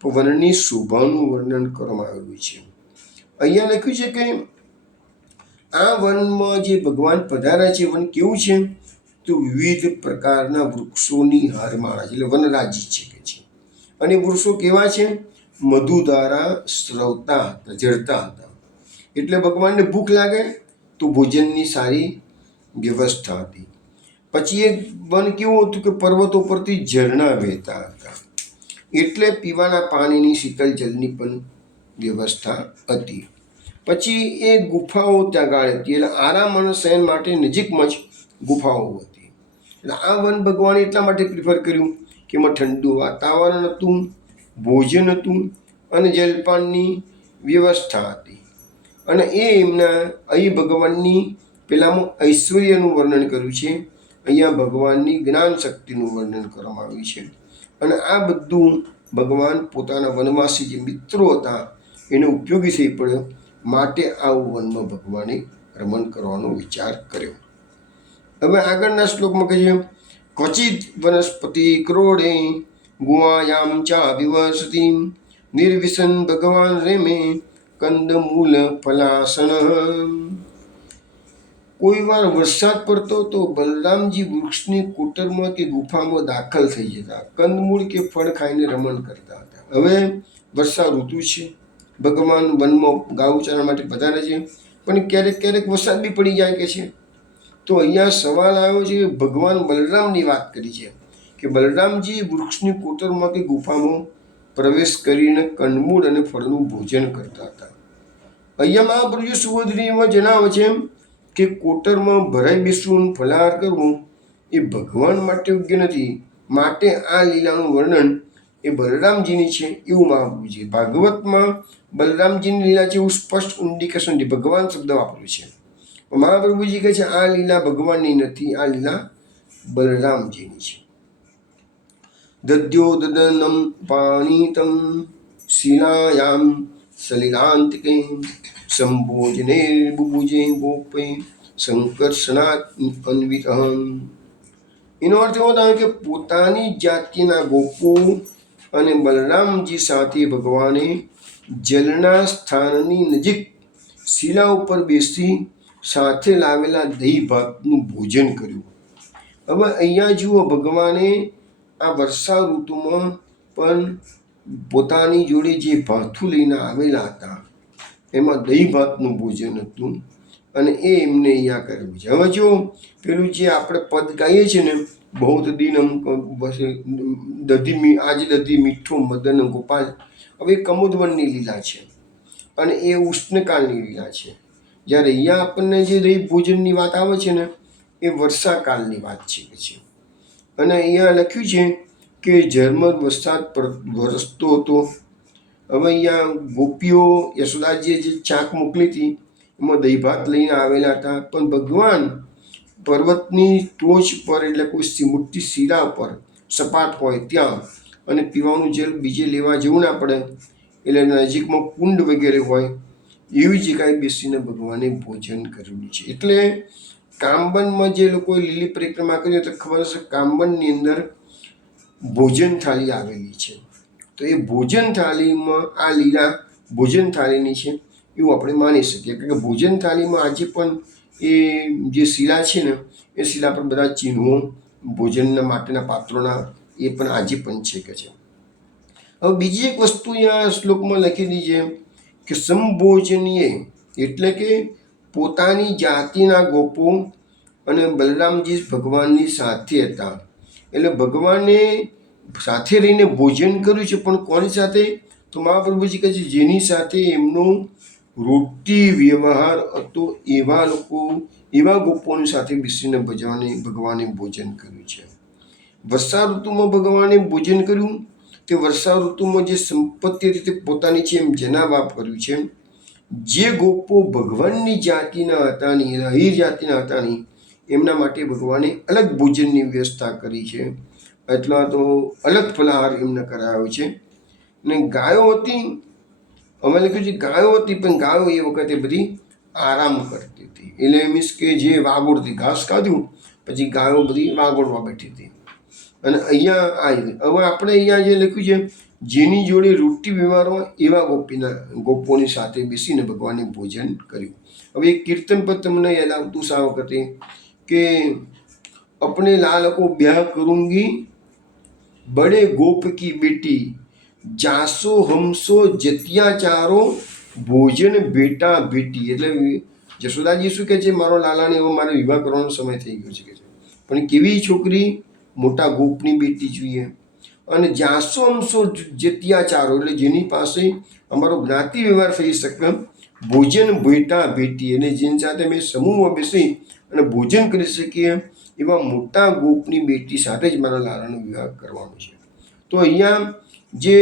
તો વનની શોભાનું વર્ણન કરવામાં આવેલું છે. અહીંયા લખ્યું છે કે આ વનમાં જે ભગવાન પધાર્યા છે વન કેવું છે? તો વિવિધ પ્રકારના વૃક્ષોની હારમાળા છે, એટલે વનરાજી છે કે છે. અને વૃક્ષો કેવા છે? મધુ દ્વારા સ્રવતા હતા, ઝરતા હતા. એટલે ભગવાનને ભૂખ લાગે તો ભોજનની સારી વ્યવસ્થા હતી. પછી એક વન કેવું હતું કે પર્વતો પરથી ઝરણા વહેતા હતા, એટલે પીવાના પાણીની શીતળ જલની પણ વ્યવસ્થા હતી. પછી એ ગુફાઓ ત્યાં ગાળી હતી, એટલે આરામ અને શયન માટે નજીકમાં જ ગુફાઓ હતી. એટલે આ વન ભગવાને એટલા માટે પ્રિફર કર્યું કે એમાં ઠંડુ વાતાવરણ હતું, ભોજન હતું અને જલપાનની વ્યવસ્થા હતી. અને એ એમના અહીં ભગવાનની પેલામાં ઐશ્વર્યનું વર્ણન કર્યું છે, અહીંયા ભગવાનની જ્ઞાન શક્તિનું વર્ણન કરવામાં આવ્યું છે. અને આ બધું ભગવાન પોતાના વનવાસી જે મિત્રો હતા એને ઉપયોગી થઈ પડ્યો, માટે આ વનમાં ભગવાને રમણ કરવાનો વિચાર કર્યો. હવે આગળના શ્લોકમાં કહીએ, ક્વચિત વનસ્પતિ ક્રોડે ગુવાયામ ચા વિવસતિ નિર્વિસન ભગવાન રેમે કંદમૂલ ફલાસન. કોઈ વાર વરસાદ પડતો તો બલરામજી વૃક્ષની કોટરમાં કે ગુફામાં દાખલ થઈ જતા, કંદમૂળ કે ફળ ખાઈને રમણ કરતા હતા. હવે વર્ષા ઋતુ છે, ભગવાન વનમાં ગાઉચારા માટે પધારે છે, પણ ક્યારેક ક્યારેક વરસાદ બી પડી જાય કે છે. તો અહીંયા સવાલ આવ્યો છે, ભગવાન બલરામની વાત કરી છે કે બલરામજી વૃક્ષની કોટરમાં કે ગુફામાં પ્રવેશ કરીને કંદમૂળ અને ફળનું ભોજન કરતા હતા. અહીંયા મહાપ્રભુ સુવધરીમાં જણાવે છે કે કોટરમાં ભરાઈ બેસવું, ફલાહાર કરવું એ ભગવાન માટે યોગ્ય નથી, માટે આ લીલાનું વર્ણન એ બલરામજીની છે એવું મહાપ્રભુજી. ભાગવતમાં બલરામજીની લીલા છે એવું સ્પષ્ટ ઇન્ડિકેશન છે, ભગવાન શબ્દ વાપર્યું છે. મહાપ્રભુજી કહે છે આ લીલા ભગવાનની નથી, આ લીલા બલરામજીની છે. દદ્યોદનમ પાણીતમ શિલાયામ સલિલાંતિકે સંભોજને બુભુજે ગોપે સંકર્ષણાત અન્વિતઃ. એનો અર્થ એવો થાય કે પોતાની જાતિના ગોપો અને બલરામજી સાથે ભગવાને જલના સ્થાનની નજીક શિલા ઉપર બેસી સાથે લાવેલા દહીં ભાતનું ભોજન કર્યું. હવે અહીંયા જુઓ, ભગવાને આ વર્ષા ઋતુમાં પણ પોતાની જોડે જે ભાથું લઈને આવેલા હતા એમાં દહીં ભાતનું ભોજન હતું અને એ એમને અહીંયા કર્યું છે. હવે જો પેલું જે આપણે પદ ગાઈએ છીએ ને, બહુ દીનમ દધી આજે દધી મીઠો મદન ગોપાલ, હવે એ કમોદવનની લીલા છે અને એ ઉષ્ણકાળની લીલા છે. જ્યારે અહીંયા આપણને જે દહીં ભોજનની વાત આવે છે ને એ વર્ષાકાળની વાત છે. અને અહીંયા લખ્યું છે કે ઝરમર વરસાદ વરસતો હતો. હવે અહીંયા ગોપીઓ યશોદાજીએ જે ચાક મોકલી હતી એમાં દહીં ભાત લઈને આવેલા હતા, પણ ભગવાન પર્વતની ટોચ પર એટલે કોઈ મોટી શિલા પર સપાટ હોય ત્યાં અને પીવાનું જલ બીજે લેવા જવું ના પડે એટલે નજીકમાં કુંડ વગેરે હોય એવી જગ્યાએ બેસીને ભગવાને ભોજન કર્યું છે. એટલે કામબનમાં જે લોકોએ લીલી પરિક્રમા કરી તો ખબર હશે કામબનની અંદર ભોજન થાળી આવેલી છે. તો એ ભોજન થાળીમાં આ લીલા ભોજન થાળીની છે એવું આપણે માની શકીએ, કારણ કે ભોજન થાળીમાં આજે પણ એ જે શિલા છે ને એ શિલા પર બધા ચિહ્નો ભોજનના માટેના પાત્રોના એ પણ આજે પણ છે કે છે. હવે બીજી એક વસ્તુ અહીંયા શ્લોકમાં લખેલી છે કે સંભોજનીય એટલે કે પોતાની જાતિના ગોપો અને બલરામજી ભગવાનની સાથે હતા, એટલે ભગવાને સાથે રહીને ભોજન કર્યું છે. પણ કોની સાથે? તો મહાપ્રભુજી કહે છે જેની સાથે એમનો રોટી વ્યવહાર હતો એવા લોકો, એવા ગોપોની સાથે બેસીને ભગવાને ભોજન કર્યું છે. વર્ષા ઋતુમાં ભગવાને ભોજન કર્યું તે વર્ષા ઋતુમાં જે સંપત્તિ રીતે પોતાની છે એમ જનાવાપ કર્યું છે. જે ગોપો ભગવાનની જાતિના હતા નહીં, અહીર જાતિના હતા નહીં, એમના માટે ભગવાને અલગ ભોજનની વ્યવસ્થા કરી છે, એટલા તો અલગ ફલાહાર એમને કરાયો છે. ને ગાયો હતી, અમે લખ્યું છે ગાયો હતી, પણ ગાયો એ વખતે બધી આરામ કરતી હતી, એટલે મીન્સ કે જે વાગોળતી ઘાસ ખાધું પછી ગાયો બધી વાગોળવા બેઠી હતી. અને અહીંયા આવી હવે આપણે અહીંયા જે લખ્યું છે જેની જોડે રોટી વ્યવહાર હોય એવા ગોપોની સાથે બેસીને ભગવાને ભોજન કર્યું. હવે એક કીર્તન પર તમને યાદ આવતું સા વખતે કે अपने लाल को ब्याह करूंगी बड़े गोप की बेटी जासो हमसो जतिया चारो ભોજન બેટા બેટી. એટલે જશોદાજી શું કહે છે, મારો લાલાને એવો મારે વિવાહ કરવાનો સમય થઈ ગયો છે કે છે, પણ કેવી છોકરી? મોટા ગોપની બેટી જોઈએ. અને જાસો અમસો જત્યાચારો એટલે જેની પાસે અમારો જ્ઞાતિ વ્યવહાર થઈ શકે, ભોજન ભેટા ભેટી અને જેની સાથે અમે સમૂહમાં બેસી અને ભોજન કરી શકીએ એવા મોટા ગોપની બેટી સાથે જ મારા લાલાનો વિવાહ કરવાનો છે. તો અહીંયા જે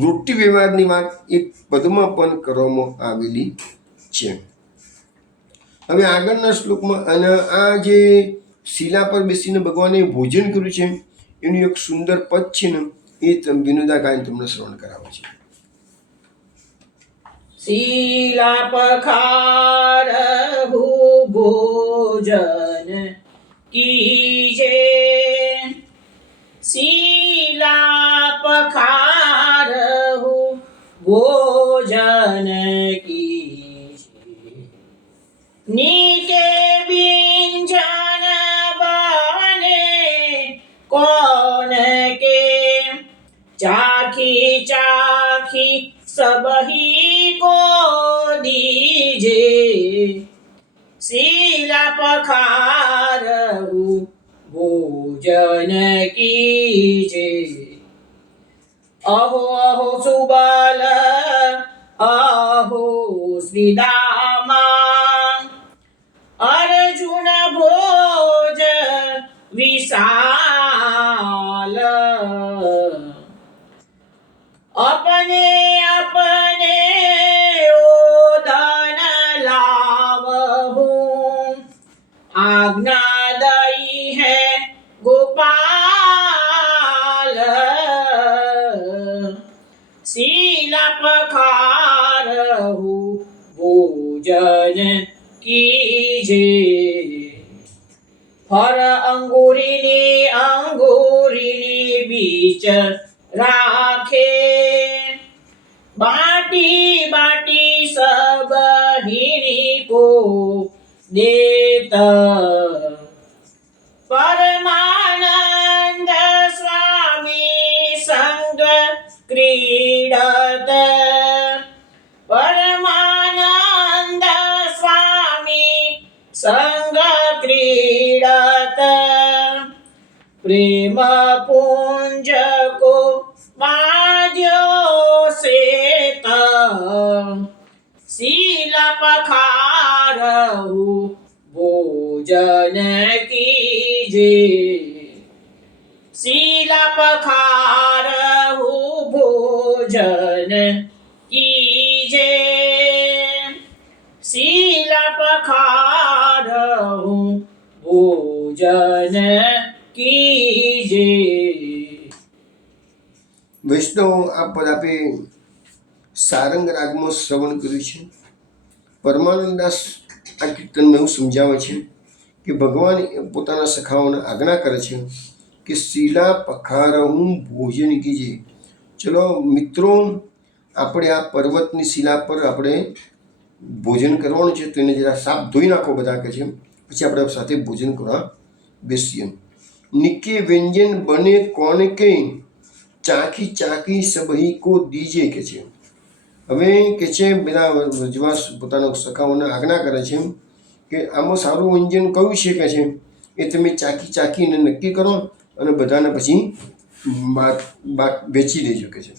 વૃત્તિ વ્યવહારની વાત એક પદમાં પણ કરવામાં આવેલી છે. હવે આગળના શ્લોકમાં અને આ જે શિલા પર બેસીને ભગવાને ભોજન કર્યું છે એનું એક સુંદર પદ છે ને એ વિનોદા ગાયન તમને શ્રવણ કરાવે છે. શીલા પખારહુ ભોજન કીજે, શીલા પખારહુ ભોજન કીજે, નીકે બિંજન બને કોન કે, ચાખી ચાખી सबही को दीजे, शीला पखारहु भोजन कीजे, अहो अहो सुबल अहो श्रीदामा, अर्जुन भोज विशाल, अपने अपने ओदन लावहु, आज्ञा दई है गोपाल, शीला पखारहु भोजन कीजे, फर अंगूरी बीच राखे, बाटी बाटी सब हिरी को देता, परमानंद स्वामी संग क्रीडत, परमानंद स्वामी संग क्रीडत, प्रेम पुंज को बाजो सेत, शीला पखारहु भोजन कीजे, शीला पखारहु भोजन कीजे, शीला पखारहु भोजन कीजे. વૈષ્ણવ આ પદ આપે સારંગ રાગમાં શ્રવણ કર્યું છે. પરમાનંદાસ આ કીર્તનમાં એવું સમજાવે છે કે ભગવાન પોતાના સખાઓને આજ્ઞા કરે છે કે શીલા પખારહું ભોજન કીજે. ચલો મિત્રો, આપણે આ પર્વતની શિલા પર આપણે ભોજન કરવાનું છે, તો એને જરા સાફ ધોઈ નાખો બધા કે છે, પછી આપણે સાથે ભોજન કરવા બેસીએ. નિકે વ્યંજન બને કોણ કે, ચાખી ચાખી સબહી કો દીજે કે છે. હવે કે છે બધા વ્રજવાસ પોતાના સખાઓને આજ્ઞા કરે છે કે આમાં સારું વ્યંજન કયું છે કે છે એ તમે ચાખી ચાખીને નક્કી કરો અને બધાને પછી વેચી દેજો કે છે.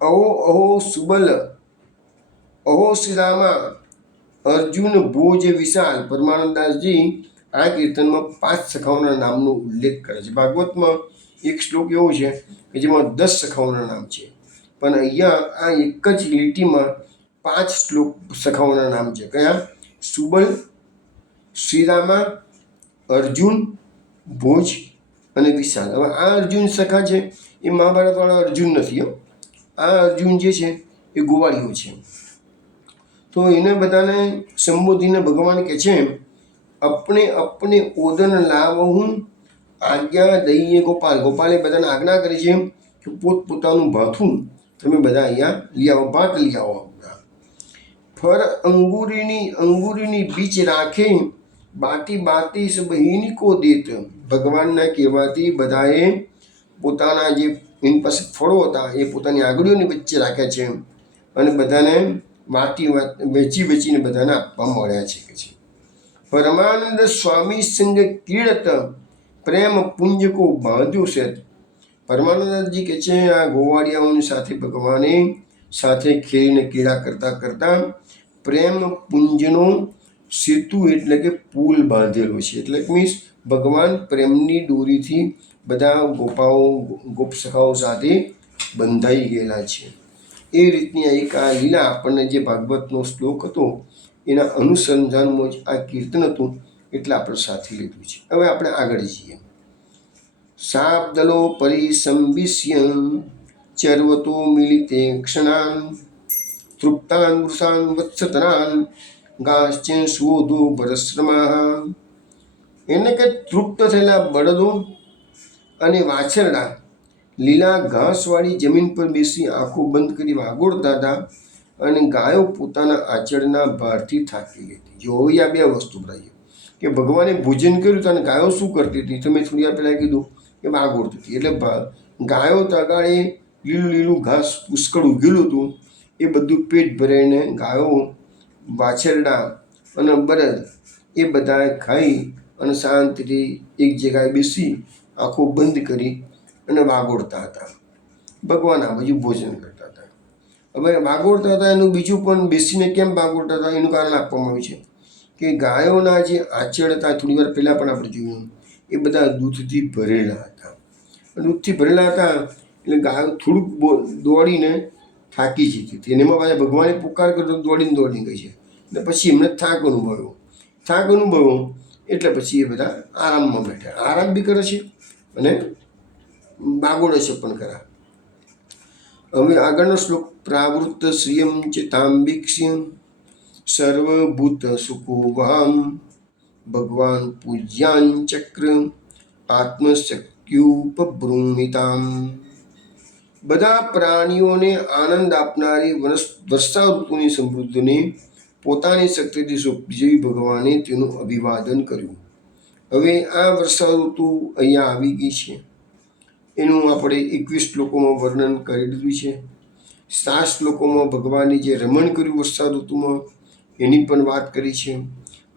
અહો અહો સુબલ અહો શ્રીરામા અર્જુન ભોજ વિશાલ. પરમાનંદાસજી આ કીર્તનમાં 5 સખાઓના નામનો ઉલ્લેખ કરે છે. ભાગવતમાં એક શ્લોક એવો છે કે જેમાં 10 સખાઓના નામ છે, પણ અહીંયા આ એક જ લીટીમાં 5 સખાઓના નામ છે. કયા? સુબલ, શ્રીરામા, અર્જુન, ભોજ અને વિશાલ. હવે આ અર્જુન સખા છે એ મહાભારતવાળા અર્જુન નથી હો. આ અર્જુન જે છે એ ગોવાળીઓ છે. તો એને બધાને સંબોધીને ભગવાન કહે છે અપને અપને ઓદન લાવહું આજ્ઞા દઈએ ગોપાલ. ગોપાલે બધાને આજ્ઞા કરી છે કે પોતપોતાનું ભાથું તમે બધા અહીંયા લઈ આવો, ભાત લઈ આવો. ફર અંગૂરીની બીચ રાખે, બાટી બાટી સબહીની કો દેત. ભગવાનના કહેવાથી બધાએ પોતાના જે એની પાસે ફળો હતા એ પોતાની આંગળીઓની વચ્ચે રાખ્યા છે અને બધાને વેચીને બધાને આપવા મળ્યા છે કે છે. પરમાનંદ સ્વામી સંગ ક્રીડત, પ્રેમ પુંજ કો બાંધ્યો છે. પરમાનંદજી કહે છે આ ગોવાળિયાઓની સાથે ભગવાને સાથે ખેરીને ક્રીડા કરતા કરતા પ્રેમ પુંજનો સેતુ એટલે કે પુલ બાંધેલો છે. એટલે મીન્સ ભગવાન પ્રેમની દોરીથી બધા ગોપ સખાઓ સાથે બંધાઈ ગયેલા છે. એ રીતની એક આ લીલા આપણને જે ભાગવતનો શ્લોક હતો એના અનુસંધાનમાં જ આ કીર્તન હતું, એટલે આપણે સાથે લીધું છે. હવે આપણે આગળ જઈએ. શાબ્દલો પરિસંવિશ્ય ચર્વતો મિલિતે ક્ષણાન તૃપ્તાન વૃષાન વત્સતરાન ગાશ્ચિન શોધો પરશ્રમા. એને કે તૃપ્ત થયેલા બળદો અને વાછરડા લીલા ઘાસવાળી જમીન પર બેસી આંખો બંધ કરી વાગોળતા હતા, અને ગાયો પોતાના આચળના ભારથી થાકી ગઈ હતી. જો હવે આ બે વસ્તુ ભરાઈ કે ભગવાને ભોજન કર્યું હતું અને ગાયો શું કરતી હતી? તમે થોડી વાર પહેલાં કીધું કે વાગોળતી હતી. એટલે ગાયો તગાડે લીલું લીલું ઘાસ પુષ્કળ ઉગેલું હતું, એ બધું પેટ ભરાઈને ગાયો, વાછરડા અને બળદ એ બધાએ ખાઈ અને શાંતિથી એક જગ્યાએ બેસી આંખો બંધ કરી અને વાગોળતા હતા. ભગવાન આ બાજુ ભોજન કરતા હતા. હવે વાગોળતા હતા એનું બીજું પણ બેસીને કેમ વાગોળતા હતા એનું કારણ આપવામાં આવ્યું છે કે ગાયોના જે આંચળ હતા, થોડી વાર પહેલાં પણ આપણે જોયું, એ બધા દૂધથી ભરેલા હતા. દૂધથી ભરેલા હતા એટલે ગાયો થોડુંક દોડીને થાકી જતી હતી. અને એમાં પાછા ભગવાને પુકાર કરતો દોડીને ગઈ છે. એટલે પછી એમને થાક અનુભવ્યો એટલે પછી એ બધા આરામમાં બેઠા. આરામ બી કરે છે અને બાગોળે છે પણ ખરા. હવે આગળનો શ્લોક. પ્રાવૃત્ત શ્રિયમ ચેતાંબિક્ષ્યમ સર્વભૂત સુખોવામ ભગવાન પૂજ્યાન ચક્ર આત્મશક્યુપબ્રહ્મિતામ. બધા પ્રાણીઓને આનંદ આપનારી વર્ષા ઋતુની સમૃદ્ધિને પોતાની શક્તિથી સોંપી ભગવાને તેનું અભિવાદન કર્યું. હવે આ વર્ષા ઋતુ અહીંયા આવી ગઈ છે. એનું આપણે 21 શ્લોકોમાં વર્ણન કરી દીધું છે. 7 શ્લોકોમાં ભગવાને જે રમણ કર્યું વર્ષા ઋતુમાં એની પણ વાત કરી છે.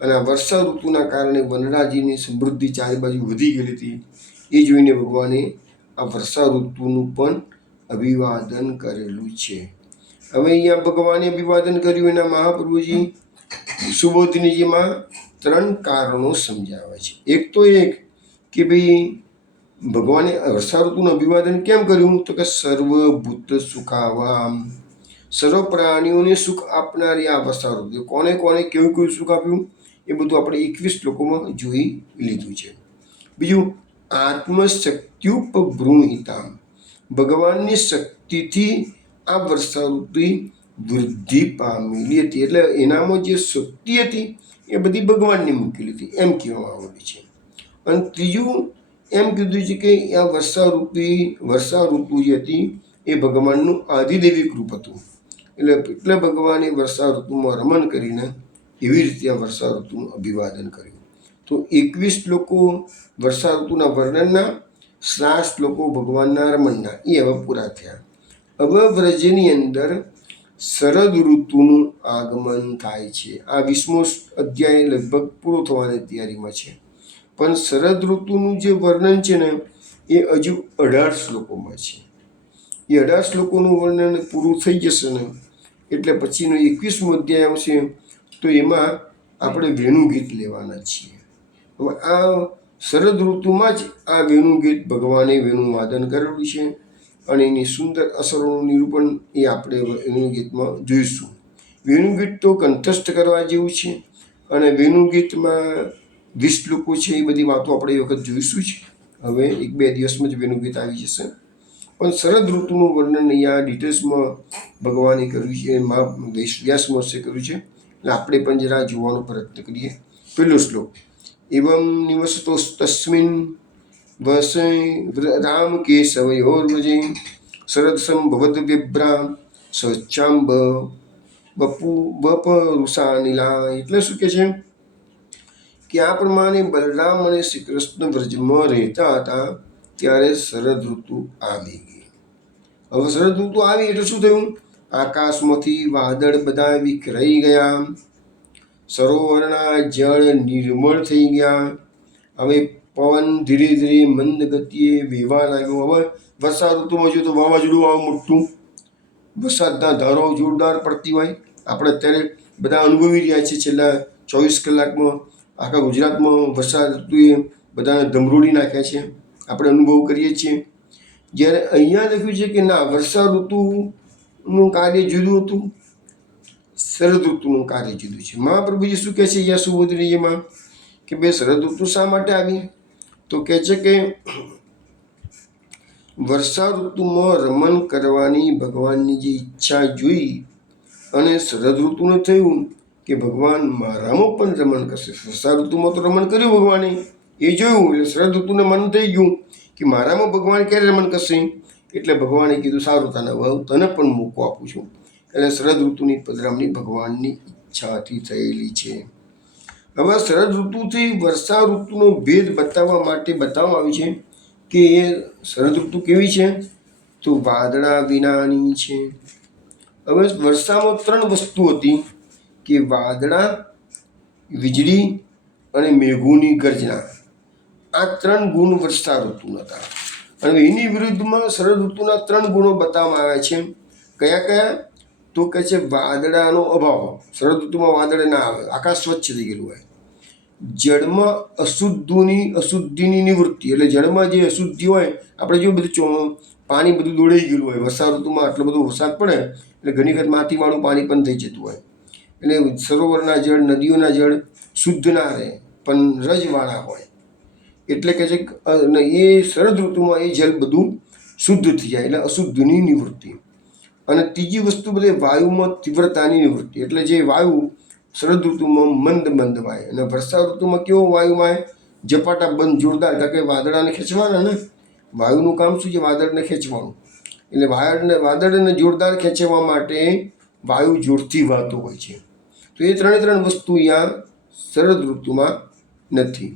અને આ વર્ષા ઋતુના કારણે વનરાજીની સમૃદ્ધિ ચારે બાજુ વધી ગયેલી હતી. એ જોઈને ભગવાને આ વર્ષા ઋતુનું પણ અભિવાદન કરેલું છે. હવે અહીંયા ભગવાને અભિવાદન કર્યું એના મહાપ્રભુજી સુબોધનીજીમાં 3 કારણો સમજાવે છે. એક તો એક કે ભાઈ ભગવાને વર્ષા ઋતુનું અભિવાદન કેમ કર્યું? તો કે સર્વભૂત સુખાવામ, સર્વ પ્રાણીઓને સુખ આપનારી આ વર્ષા ઋતુ. કોને કોને કેવું સુખ આપ્યું એ બધું આપણે 21 શ્લોકોમાં જોઈ લીધું છે. બીજું, આત્મશક્ત્યુપબ્રહ્મિતામ, ભગવાનની શક્તિથી આ વર્ષા ઋતુ વૃદ્ધિ પામેલી હતી. એટલે એનામાં જે શક્તિ હતી એ બધી ભગવાનની મૂકેલી હતી એમ કહેવામાં આવેલું છે. અને ત્રીજું એમ કીધું છે કે આ વર્ષા ઋતુ જે હતી એ ભગવાનનું આદિદૈવિક રૂપ હતું. એટલે ભગવાને વર્ષા ઋતુમાં રમણ કરીને એવી રીતે આ વર્ષા ઋતુનું અભિવાદન કર્યું. તો 21 શ્લોકો વર્ષા ઋતુના વર્ણનના, 7 શ્લોકો ભગવાનના રમણના, એ હવે પૂરા થયા. હવે વ્રજની અંદર શરદ ઋતુનું આગમન થાય છે. આ 20મો અધ્યાય લગભગ પૂરો થવાની તૈયારીમાં છે. પણ શરદ ઋતુનું જે વર્ણન છે ને એ હજુ 18 શ્લોકોમાં છે. એ 18 શ્લોકોનું વર્ણન પૂરું થઈ જશે ને એટલે પછીનો 21મો અધ્યાય આવશે, તો એમાં આપણે વેણુગીત લેવાના છીએ. હવે આ શરદ ઋતુમાં જ આ વેણુગીત ભગવાને વેણુવાદન કરેલું છે અને એની સુંદર અસરોનું નિરૂપણ એ આપણે વેણુગીતમાં જોઈશું. વેણુગીત તો કંઠસ્થ કરવા જેવું છે અને વેણુગીતમાં 20 શ્લોકો છે. એ બધી વાતો આપણે એ વખત જોઈશું જ. હવે 1-2 દિવસમાં જ વેણુગીત આવી જશે. પણ શરદ ઋતુનું વર્ણન અહીંયા ડિટેલ્સમાં ભગવાને કર્યું છે, વ્યાસ મહર્ષિએ કર્યું છે. એટલે આપણે પણ જરા જોવાનો પ્રયત્ન કરીએ. પહેલો શ્લોક. એવં નિવસતો તસ્મિન વર્ષે રામ કેશવયોર્વ્રજે શરદ સંભવત વિભ્રા સ્વચ્છાંબ વપરુષાનિલા. એટલે શું કહે છે કે આ પ્રમાણે બલરામ અને શ્રી કૃષ્ણ વ્રજમાં રહેતા હતા ત્યારે શરદ ઋતુ આવી ગઈ. હવે શરદ ઋતુ આવી એટલે શું થયું? આકાશમાંથી વાદળ બધા વિખરાઈ ગયા, સરોવરના જળ નિર્મળ થઈ ગયા. હવે પવન ધીરે ધીરે મંદ ગતિએ વહેવા લાગ્યો. હવે વરસાદ ઋતુમાં જો તો વાવાઝોડું આવું મોટું, વરસાદના ધારો જોરદાર પડતી હોય. આપણે અત્યારે બધા અનુભવી રહ્યા છીએ. છેલ્લા 24 કલાકમાં આખા ગુજરાતમાં વરસાદ ઋતુએ બધાને ધમરોડી નાખ્યા છે. આપણે અનુભવ કરીએ છીએ. જ્યારે અહીંયા લખ્યું છે કે ના, વર્ષા ઋતુનું કાર્ય જુદું હતું, શરદ ઋતુનું કાર્ય જુદું છે. મહાપ્રભુજી શું કહે છે અહીંયા સુબોધનીયમાં કે બે શરદ ઋતુ શા માટે આવી? તો કહે છે કે વર્ષા ઋતુમાં રમણ કરવાની ભગવાનની જે ઈચ્છા જોઈ અને શરદ ઋતુને થયું કે ભગવાન મારામાં પણ રમણ કરશે. વર્ષા ઋતુમાં તો રમણ કર્યું ભગવાને, એ જોયું, એટલે શરદ ઋતુને મન થઈ ગયું કે મારામાં ભગવાન ક્યારે રમણ કરશે. એટલે ભગવાને કીધું સારું, તને પણ મોકો આપું છું. એટલે શરદ ઋતુની પધરામણી ભગવાનની ઈચ્છાથી થયેલી છે. હવે શરદ ઋતુથી વર્ષા ઋતુનો ભેદ બતાવવા માટે બતાવવામાં આવ્યું છે કે એ શરદ ઋતુ કેવી છે? તો વાદળા વિનાની છે. હવે વર્ષામાં 3 વસ્તુ હતી કે વાદળા, વીજળી અને મેઘોની ગર્જના. આ 3 ગુણ વર્ષા ઋતુના હતા. અને એની વિરુદ્ધમાં શરદ ઋતુના 3 ગુણો બતાવવામાં આવ્યા છે. કયા કયા? તો કહે છે વાદળાનો અભાવ. શરદ ઋતુમાં વાદળ ના આવે, આકાશ સ્વચ્છ થઈ ગયેલું હોય. જળમાં અશુદ્ધિની નિવૃત્તિ, એટલે જળમાં જે અશુદ્ધિ હોય, આપણે જો બધું પાણી બધું દોડાઈ ગયેલું હોય. વર્ષા ઋતુમાં આટલો બધો વરસાદ પડે એટલે ઘણી વખત માટીવાળું પાણી પણ થઈ જતું હોય. એટલે સરોવરના જળ, નદીઓના જળ શુદ્ધ ના રહે, પણ રજવાળા હોય. એટલે કહે છે એ શરદ ઋતુમાં એ જળ બધું શુદ્ધ થઈ જાય, એટલે અશુદ્ધની નિવૃત્તિ. અને ત્રીજી વસ્તુ બધી વાયુમાં તીવ્રતાની નિવૃત્તિ, એટલે જે વાયુ શરદ ઋતુમાં મંદ વાય અને વર્ષા ઋતુમાં કેવો વાયુ વાય? ઝપાટા બંધ, જોરદાર. કારણ કે વાદળાને ખેંચવાના ને, વાયુનું કામ શું છે? વાદળને ખેંચવાનું. એટલે વાદળને જોરદાર ખેંચવા માટે વાયુ જોરથી વહાતો હોય છે. તો એ 3 વસ્તુ અહીંયા શરદ ઋતુમાં નથી.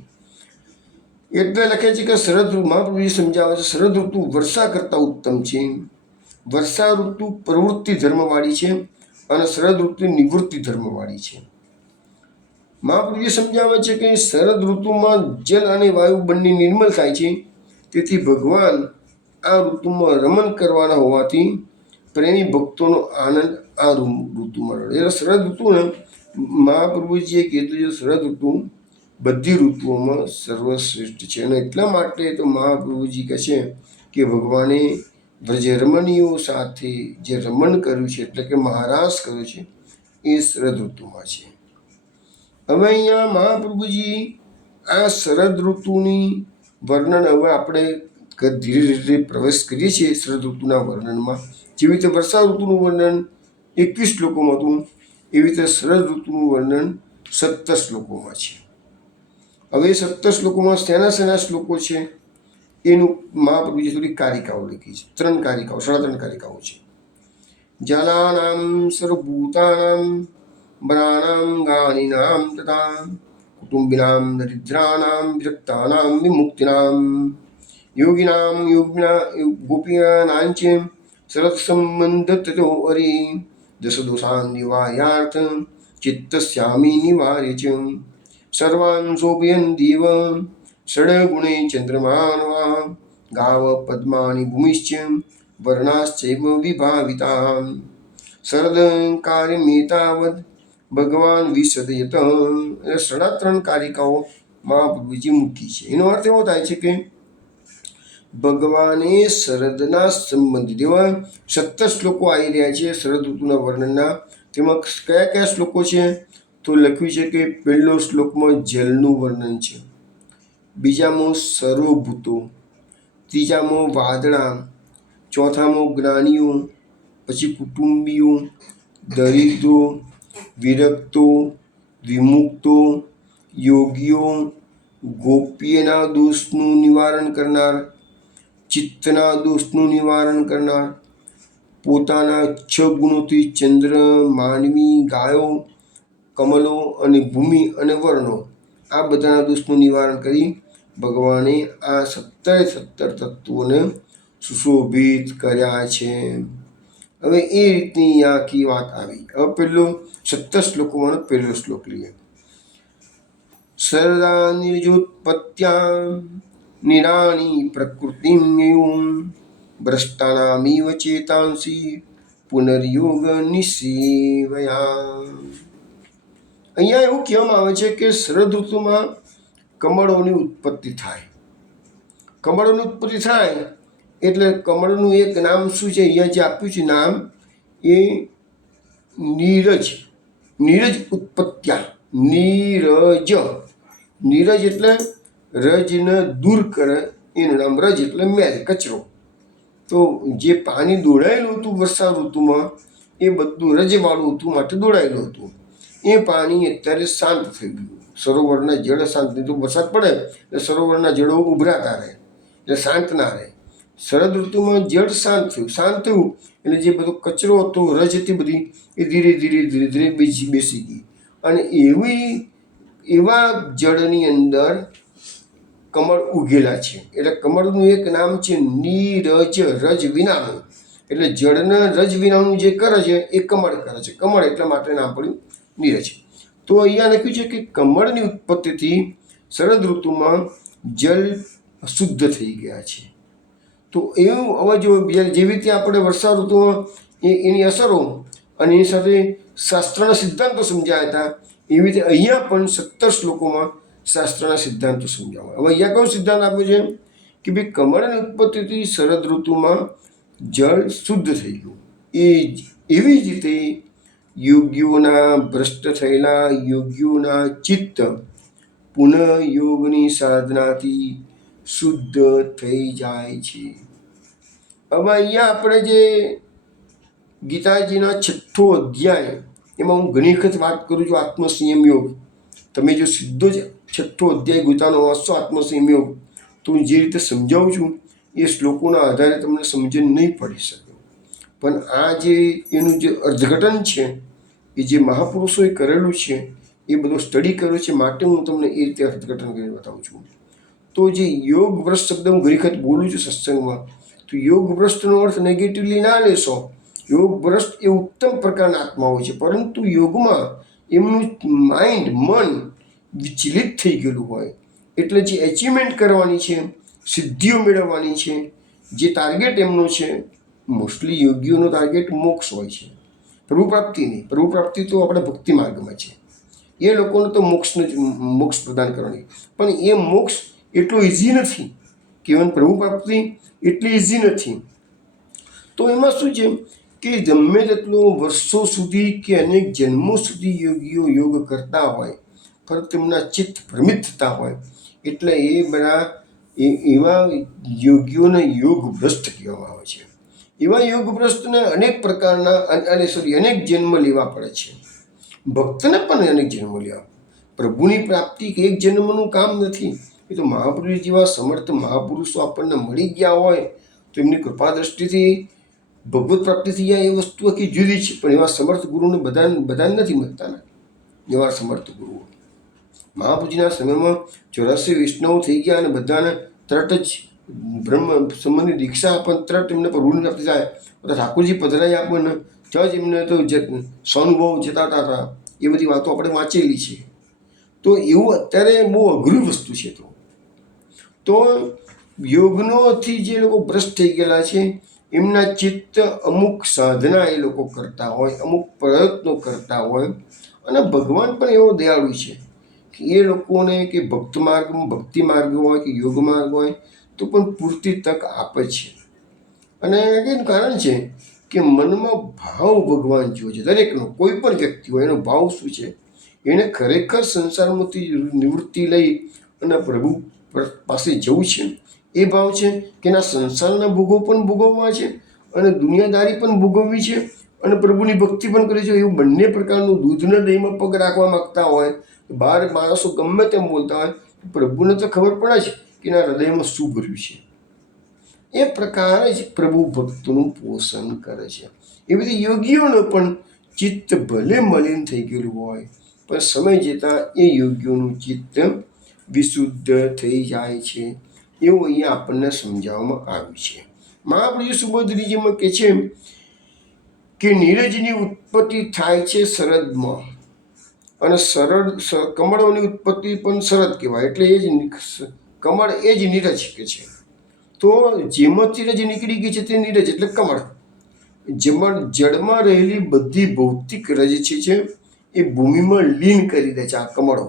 એટલે લખે છે કે શરદ ઋતુમાં પ્રભુજી સમજાવે છે શરદ ઋતુ વર્ષા કરતાં ઉત્તમ છે. વર્ષા ઋતુ પ્રવૃત્તિ ધર્મવાળી છે અને શરદ ઋતુ નિવૃત્તિ ધર્મવાળી છે. મહાપ્રભુજી સમજાવે છે કે શરદ ઋતુમાં જલ અને વાયુ બંને નિર્મલ થાય છે. તેથી ભગવાન આ ઋતુમાં રમણ કરવાના હોવાથી પ્રેમી ભક્તોનો આનંદ આ ઋતુમાં રહે. એટલે શરદ ઋતુને મહાપ્રભુજીએ કીધું છે શરદ ઋતુ બધી ઋતુઓમાં સર્વશ્રેષ્ઠ છે. અને એટલા માટે તો મહાપ્રભુજી કહે છે કે ભગવાને વ્રજરમણીઓ સાથે જે રમણ કર્યું છે, એટલે કે મહારાસ કર્યો છે, એ શરદ ઋતુમાં છે. હવે અહીંયા મહાપ્રભુજી આ શરદ ઋતુની વર્ણન, હવે આપણે ધીરે ધીરે પ્રવેશ કરીએ છીએ શરદ ઋતુના વર્ણનમાં. જેવી રીતે વર્ષા ઋતુનું વર્ણન 21 શ્લોકોમાં હતું, એવી રીતે શરદ ઋતુનું વર્ણન 17 શ્લોકોમાં છે. હવે 17 શ્લોકોમાં શેના શ્લોકો છે એનું મહાપ્રભુજી થોડી કારિકાઓ લખી છે. 3 કારિકાઓ, 3.5 કારિકાઓ છે. જલાનામ સર્વભૂતાનામ વરાણામ ગાનીનામ તથા કુટુંબિનામ દરિદ્રાણામ વિરક્તાનામ વિમુક્તિનામ યોગિનામ ગોપીનાંચ શરદ સંબંધ તતો હરિ દશદોષાન નિવાર્યાર્થ ચિત્તસ્યામી નિવાર્ય ચ સર્વાન શોભયન દેવ ષડગુણે ચંદ્રમાનવા ગાવ પદ્માની ભૂમિશ્ચ વર્ણાશ્ચૈવ વિભાવિતા શરદ કાર્યમેતાવદ ભગવાન વિશદયત. એ 3 કારિકાઓ મહાપ્રભુજી મૂકી છે. એનો અર્થ એવો થાય છે કે ભગવાને શરદના સંબંધિત એવા 17 શ્લોકો આવી રહ્યા છે શરદ ઋતુના વર્ણનના. તેમાં કયા કયા શ્લોકો છે? તો લખ્યું છે કે પહેલો શ્લોકમાં જલનું વર્ણન છે, બીજામાં સર્વભૂતો, ત્રીજામાં વાદળા, ચોથામાં જ્ઞાનીઓ, પછી કુટુંબીઓ, દરિદ્રો, વિરક્તો, વિમુક્તો, યોગીઓ, ગોપીના દોષનું નિવારણ કરનાર, ચિત્તના દોષનું નિવારણ કરનાર, પોતાના 6 ગુણોથી ચંદ્ર, માનવી, ગાયો, કમલો અને ભૂમિ અને વર્ણો, આ બધાના દોષનું નિવારણ કરી ભગવાને આ 17 તત્વોને સુશોભિત કર્યા છે. હવે એ રીતની આખી વાત આવી. હવે પહેલો 17 શ્લોકોમાં પહેલો શ્લોક લઈએ. સરદા નિર્જોત્પત્ત્યા નિરાણી પ્રકૃતિમ એવં ભ્રષ્ટાનામિવ ચેતાંસી પુનર્યોગ નિષેવયા. અહીંયા એવું કહેવામાં આવે છે કે શરદ ઋતુમાં કમળોની ઉત્પત્તિ થાય. કમળોની ઉત્પત્તિ થાય એટલે કમળનું એક નામ શું છે? અહીંયા જે આપ્યું છે નામ એ નીરજ. નીરજ ઉત્પત્ત્યા. નીરજ એટલે રજને દૂર કરે એનું નામ. રજ એટલે મેલ, કચરો. તો જે પાણી દોડાયેલું હતું વર્ષા ઋતુમાં એ બધું રજવાળું હતું, માટે દોડાયેલું હતું. એ પાણી અત્યારે શાંત થઈ ગયું. સરોવરના જળ શાંત નહીં તો વરસાદ પડે એટલે સરોવરના જળો ઉભરાતા રહે એટલે શાંત ના રહે. શરદ ઋતુમાં જળ શાંત થયું એટલે જે બધો કચરો હતો, રજ હતી બધી, એ ધીરે ધીરે બેસી ગઈ. અને એવા જળની અંદર કમળ ઉગેલા છે. એટલે કમળનું એક નામ છે નીરજ, રજ વિનાનું. એટલે જળને રજ વિનાનું જે કરે છે એ કમળ કરે છે. કમળ એટલા માટે નામ પડ્યું નીરજ. તો અહીંયા લખ્યું છે કે કમળની ઉત્પત્તિથી શરદ ઋતુમાં જળ શુદ્ધ થઈ ગયા છે. તો એવું હવે જો જેવી રીતે આપણે વર્ષા ઋતુમાં એની અસરો અને એની સાથે શાસ્ત્રના સિદ્ધાંતો સમજાયા હતા, એવી રીતે અહીંયા પણ 17 શ્લોકોમાં શાસ્ત્રના સિદ્ધાંતો સમજાવવા. હવે અહીંયા કયો સિદ્ધાંત આપ્યો છે કે ભાઈ કમળની ઉત્પત્તિથી શરદ ઋતુમાં જળ શુદ્ધ થઈ ગયું. એવી જ રીતે યોગીઓના ભ્રષ્ટ થયેલા યોગીઓના ચિત્ત પુનઃ યોગની સાધનાથી શુદ્ધ થઈ જાય છે. હવે અહીંયા આપણે જે ગીતાજીના 6થો અધ્યાય, એમાં હું ઘણી વખત વાત કરું છું આત્મસંયમ યોગ. તમે જો સીધો જ 6થો અધ્યાય ગીતાનો વાંચશો આત્મસંયમ યોગ, તો હું જે રીતે સમજાવું છું એ શ્લોકોના આધારે તમને સમજણ નહીં પડી શકે. પણ આ જે એનું જે અર્થઘટન છે એ જે મહાપુરુષોએ કરેલું છે એ બધો સ્ટડી કર્યો છે, માટે હું તમને એ રીતે અર્થઘટન કરીને બતાવું છું. તો જે યોગ ભ્રષ્ટ શબ્દ હું ઘણી વખત બોલું છું સત્સંગમાં, તો યોગ ભ્રષ્ટનો અર્થ નેગેટિવલી ના લેશો. યોગ ભ્રષ્ટ એ ઉત્તમ પ્રકારના આત્મા હોય છે, પરંતુ યોગમાં એમનું માઇન્ડ, મન વિચલિત થઈ ગયેલું હોય. એટલે જે એચિવમેન્ટ કરવાની છે, સિદ્ધિઓ મેળવવાની છે, જે ટાર્ગેટ એમનો છે, મોસ્ટલી યોગીઓનો ટાર્ગેટ મોક્ષ હોય છે, પ્રભુ પ્રાપ્તિ નહીં. પ્રભુ પ્રાપ્તિ તો આપણા ભક્તિ માર્ગમાં છે. એ લોકોને તો મોક્ષ પ્રદાન કરવાની, પણ એ મોક્ષ એટલો ઇઝી નથી. કેવલ પ્રભુ પ્રાપ્તિ એટલી ઇઝી નથી. તો એમાં શું છે કે ગમે તેટલો વર્ષો સુધી કે અનેક જન્મો સુધી યોગીઓ યોગ કરતા હોય, પરંતુ તેમના ચિત્ત ભ્રમિત થતા હોય, એટલે એ બધા એવા યોગીઓને યોગ ભ્રષ્ટ કહેવામાં આવે છે. એવા યોગ ભ્રષ્ટને અનેક પ્રકારના અનેક જન્મ લેવા પડે છે. ભક્તને પણ અનેક જન્મ લેવા. પ્રભુની પ્રાપ્તિ એક જન્મનું કામ નથી. એ તો મહાપુરુષ જેવા સમર્થ મહાપુરુષો આપણને મળી ગયા હોય તો એમની કૃપા દ્રષ્ટિથી ભગવત પ્રાપ્તિ થઈ જાય એ વસ્તુ આખી જુદી છે. પણ એવા સમર્થ ગુરુને બધાને નથી મળતા ને. એવા સમર્થ ગુરુઓ મહાપુરુષના સમયમાં 84 વૈષ્ણવ થઈ ગયા અને બધાને તરત જ બ્રહ્મ સંબંધી દીક્ષા આપણને તરત એમને પ્રભુની પ્રાપ્તિ થાય. બધા ઠાકોરજી પધરાઈ આપણને જ એમને તો સ્વાનુભવ જતા હતા. એ બધી વાતો આપણે વાંચેલી છે. તો એવું અત્યારે બહુ અઘરી વસ્તુ છે. તો યોગનોથી જે લોકો ભ્રષ્ટ થઈ ગયેલા છે, એમના ચિત્ત અમુક સાધના એ લોકો કરતા હોય, અમુક પ્રયત્નો કરતા હોય, અને ભગવાન પણ એવો દયાળુ છે કે એ લોકોને કે ભક્તિ માર્ગ હોય કે યોગ માર્ગ હોય તો પણ પૂરતી તક આપે છે. અને એનું કારણ છે કે મનમાં ભાવ ભગવાન જુએ છે દરેકનો. કોઈ પણ વ્યક્તિ હોય એનો ભાવ શું છે, એને ખરેખર સંસારમાંથી નિવૃત્તિ લઈ અને પ્રભુ પાસે જવું છે. એ ભાવ છે કે એના સંસારના ભોગો પણ ભોગવવા છે અને દુનિયાદારી પણ ભોગવવી છે અને પ્રભુની ભક્તિ પણ કરી છે. એવું બંને પ્રકારનું દૂધના દહીંમાં પગ રાખવા માગતા હોય, બહાર માણસો ગમે તેમ બોલતા હોય, પ્રભુને તો ખબર પડે છે કે એના હૃદયમાં શું ભર્યું છે. એ પ્રકારે જ પ્રભુ ભક્તનું પોષણ કરે છે. એ બધી યોગીઓનું પણ ચિત્ત ભલે મલિન થઈ ગયેલું હોય, પણ સમય જતાં એ યોગીઓનું ચિત્ત વિશુદ્ધ થઈ જાય છે. એવું અહીંયા આપણને સમજાવવામાં આવ્યું છે. મહાપ્રભુ સુબોધજીમાં કહે છે કે નીરજની ઉત્પત્તિ થાય છે શરદમાં અને કમળોની ઉત્પત્તિ પણ શરદ કહેવાય. એટલે એ જ કમળ એ જ નીરજ કે છે. તો જેમાંથી રજ નીકળી ગઈ છે તે નીરજ એટલે કમળ. જેમાં જળમાં રહેલી બધી ભૌતિક રજ છે એ ભૂમિમાં લીન કરી દે છે આ કમળો.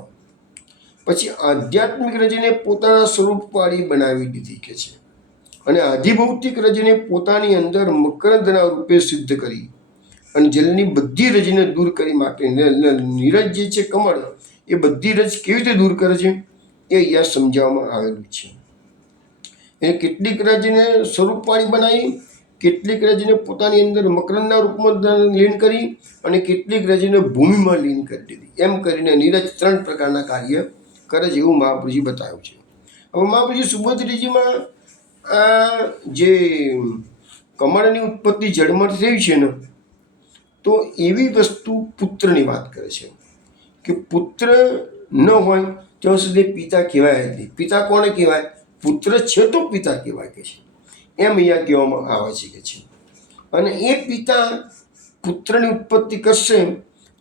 પછી આધ્યાત્મિક રજને પોતાના સ્વરૂપવાળી બનાવી દીધી કે છે. અને આધિભૌતિક રજને પોતાની અંદર મકરંદના રૂપે સિદ્ધ કરી અને જલની બધી રજને દૂર કરી માટે નીરજ જે છે કમળ એ બધી રજ કેવી રીતે દૂર કરે છે એ અહીંયા સમજાવવામાં આવેલું છે. એ કેટલીક રજને સ્વરૂપવાળી બનાવી, કેટલીક રજને પોતાની અંદર મકરંદના રૂપમાં લીન કરી અને કેટલીક રજને ભૂમિમાં લીન કરી દીધી. એમ કરીને નીરજ 3 પ્રકારના કાર્ય કરે છે એવું મહાપ્રભુજી બતાવ્યું છે. હવે મહાપ્રભુજી સુબોધજીમાં આ જે કમળની ઉત્પત્તિ જળમાંથી થઈ છે ને, તો એવી વસ્તુ પુત્રની વાત કરે છે કે પુત્ર ન હોય ત્યાં સુધી પિતા કહેવાય નહીં. પિતા કોને કહેવાય? પુત્ર છે તો પિતા કહેવાય કે છે. એમ અહીંયા કહેવામાં આવે છે કે છે. અને એ પિતા પુત્રની ઉત્પત્તિ કરશે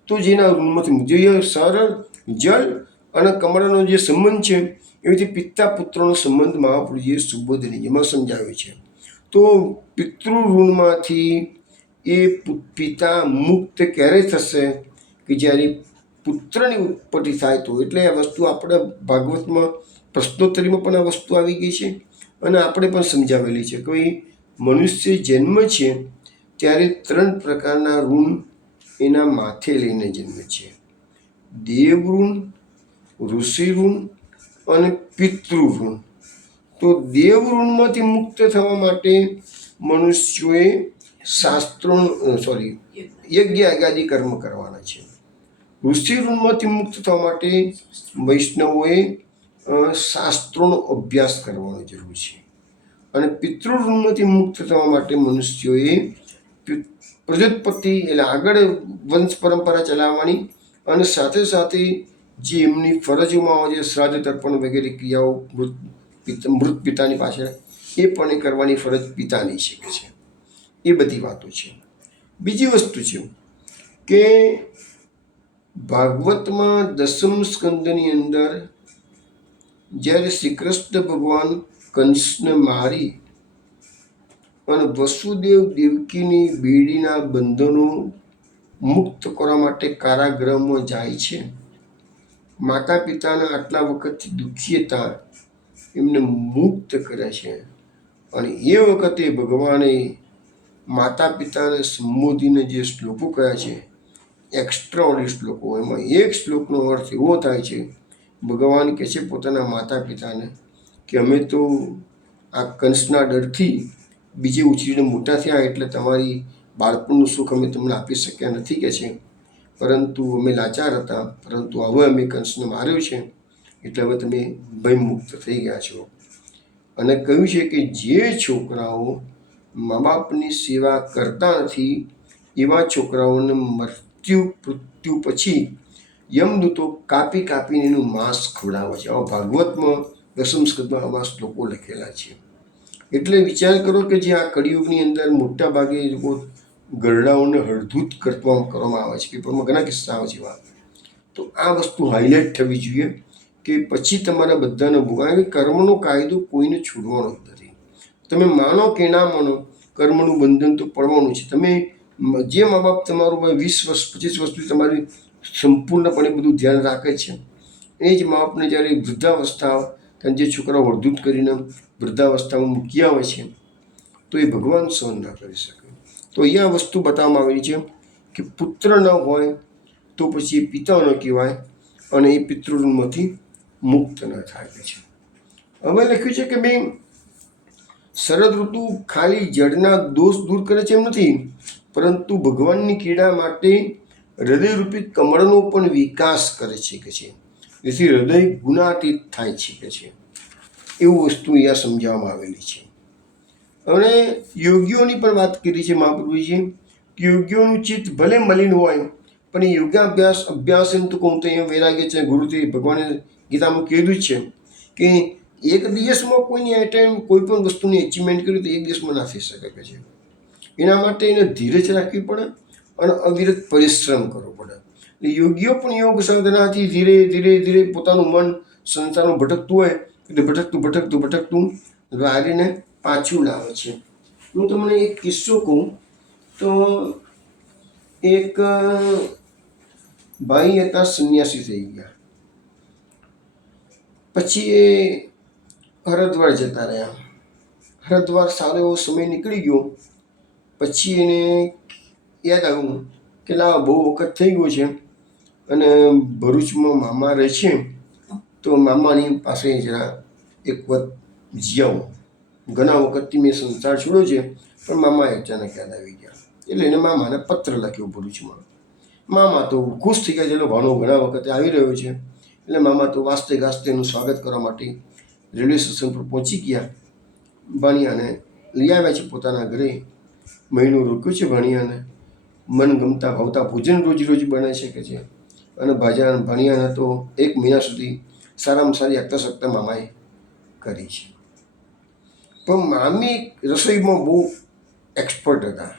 તો જેના ઋણમાંથી જે સરળ જળ અને કમળનો જે સંબંધ છે એવી રીતે પિતા પુત્રનો સંબંધ મહાપ્રભુજીએ સુબોધનીજીમાં સમજાવ્યો છે. તો પિતૃ ઋણમાંથી એ પિતા મુક્ત ક્યારે થશે? કે જ્યારે પુત્રની ઉત્પત્તિ થાય તો. એટલે આ વસ્તુ આપણે ભાગવતમાં પ્રશ્નોત્તરીમાં પણ આ વસ્તુ આવી ગઈ છે અને આપણે પણ સમજાવેલી છે કે મનુષ્ય જન્મ છે ત્યારે 3 પ્રકારના ઋણ એના માથે લઈને જન્મે છે. દેવ ઋણ, ઋષિ ઋણ અને પિતૃ ઋણ. તો દેવ ઋણમાંથી મુક્ત થવા માટે મનુષ્યોએ યજ્ઞ આદિ કર્મ કરવાના છે. ઋષિ ઋણમાંથી મુક્ત થવા માટે વૈષ્ણવોએ શાસ્ત્રોનો અભ્યાસ કરવાનો જરૂર છે. અને પિતૃ ઋણમાંથી મુક્ત થવા માટે મનુષ્યોએ પ્રજોત્પત્તિ એટલે આગળ વંશ પરંપરા ચલાવવાની અને સાથે સાથે જે એમની ફરજોમાં હોય છે શ્રાદ્ધ તર્પણ વગેરે ક્રિયાઓ મૃત પિતાની પાછળ એ પણ કરવાની ફરજ પિતાની છે કે છે. એ બધી વાતો છે. બીજી વસ્તુ છે કે ભાગવતમાં 10મ સ્કંદની અંદર જ્યારે શ્રી કૃષ્ણ ભગવાન કંસને મારી અને વસુદેવ દેવકીની બેડીના બંધનો મુક્ત કરવા માટે કારાગૃહમાં જાય છે. માતા પિતાના આટલા વખતથી દુઃખી હતા એમને મુક્ત કરે છે. અને એ વખતે ભગવાને માતા પિતાને સંબોધીને જે શ્લોકો કહ્યા છે એક્સ્ટ્રાઓર્ડિનરી શ્લોકો, એમાં એક શ્લોકનો અર્થ એવો થાય છે ભગવાન કહે છે પોતાના માતા પિતાને કે અમે તો આ કંસના ડરથી બીજે ઉછરીને મોટા થયા એટલે તમારી બાળપણનું સુખ અમે તમને આપી શક્યા નથી કે છે. પરંતુ અમે લાચાર હતા, પરંતુ હવે અમે કંસને માર્યો છે એટલે હવે તમે ભયમુક્ત થઈ ગયા છો. અને કહ્યું છે કે જે છોકરાઓ મા બાપની સેવા કરતા નથી એવા છોકરાઓને મૃત્યુ પછી યમદૂતો કાપી કાપીને એનું માંસ ખવડાવે છે. આવા ભાગવતમાં 10મ સ્કંદમાં આવા શ્લોકો લખેલા છે. એટલે વિચાર કરો કે જે આ કળિયુગની અંદર મોટા ભાગે લોકો ગરડાઓને હળધૂત કરવામાં આવે છે. પેપરમાં ઘણા કિસ્સા આવે છે એવા. તો આ વસ્તુ હાઇલાઇટ થવી જોઈએ કે પછી તમારા બધાને ભોગવવા. કર્મનો કાયદો કોઈને છોડવાનો જ નથી. તમે માનો કે ના માનો કર્મનું બંધન તો પડવાનું છે. તમે જે મા બાપ તમારું 20 વર્ષ 25 વર્ષથી તમારી સંપૂર્ણપણે બધું ધ્યાન રાખે છે એ જ મા બાપને જ્યારે વૃદ્ધાવસ્થા ત્યારે જે છોકરાઓ હળધૂત કરીને વૃદ્ધાવસ્થામાં મૂકી આવે છે તો એ ભગવાન સહન ના કરી શકે. તો અહીંયા વસ્તુ બતાવવામાં આવેલી છે કે પુત્ર ન હોય તો પછી એ પિતા ન કહેવાય અને એ પિતૃઋણમાંથી મુક્ત ન થાય છે. હવે લખ્યું છે કે ભાઈ શરદ ઋતુ ખાલી જળના દોષ દૂર કરે છે એમ નથી, પરંતુ ભગવાનની ક્રીડા માટે હૃદયરૂપી કમળનો પણ વિકાસ કરે છે કે છે. જેથી હૃદય ગુણાતીત થાય છે કે છે. એવું વસ્તુ અહીંયા સમજાવવામાં આવેલી છે. અને યોગીઓની પણ વાત કરી છે મહાપ્રભુજીએ કે યોગીઓનું ચિત્ત ભલે મલિન હોય પણ એ અભ્યાસ એમ તો કહું તો અહીંયા વૈરાગ્ય છે. ગુરુદેવ ભગવાને ગીતામાં કીધું જ છે કે એક દિવસમાં કોઈની ટાઈમ કોઈ પણ વસ્તુની એચિવમેન્ટ કર્યું તો એક દિવસમાં ના થઈ શકે છે. એના માટે એને ધીરજ રાખવી પડે અને અવિરત પરિશ્રમ કરવો પડે. યોગીઓ પણ યોગ સાધનાથી ધીરે ધીરે ધીરે પોતાનું મન સંસારમાં ભટકતું હોય એટલે ભટકતું વારીને પાછું લાવે છે. હું તમને એક કિસ્સો કહું તો એક ભાઈ હતા, સંન્યાસી થઈ ગયા. પછી એ હરિદ્વાર જતા રહ્યા. હરિદ્વાર સારો એવો સમય નીકળી ગયો. પછી એને યાદ આવ્યું કે લાવ બહુ વખત થઈ ગયો છે અને ભરૂચમાં મામા રહે છે, તો મામાની પાસે જરા એક વખત જી આવું. ઘણા વખતથી મેં સંસાર છોડ્યો છે, પણ મામા અચાનક યાદ આવી ગયા. એટલે એને મામાને પત્ર લખ્યો ભરૂચમાં. મામા તો ખુશ થઈ ગયા, ચલો ભાણો ઘણા વખતે આવી રહ્યો છે. એટલે મામા તો વાસ્તે ગાસ્તે એનું સ્વાગત કરવા માટે રેલવે સ્ટેશન પર પહોંચી ગયા. ભાણિયાને લઈ આવ્યા છે પોતાના ઘરે. મહિનો રોક્યો છે ભાણિયાને. મનગમતા ભાવતા ભોજન રોજ બનાવી શકે છે. અને ભાણિયાને તો 1 મહિના સુધી સારામાં સારી આગતા મામાએ કરી છે. પણ મામી રસોઈમાં બહુ એક્સપર્ટ હતા.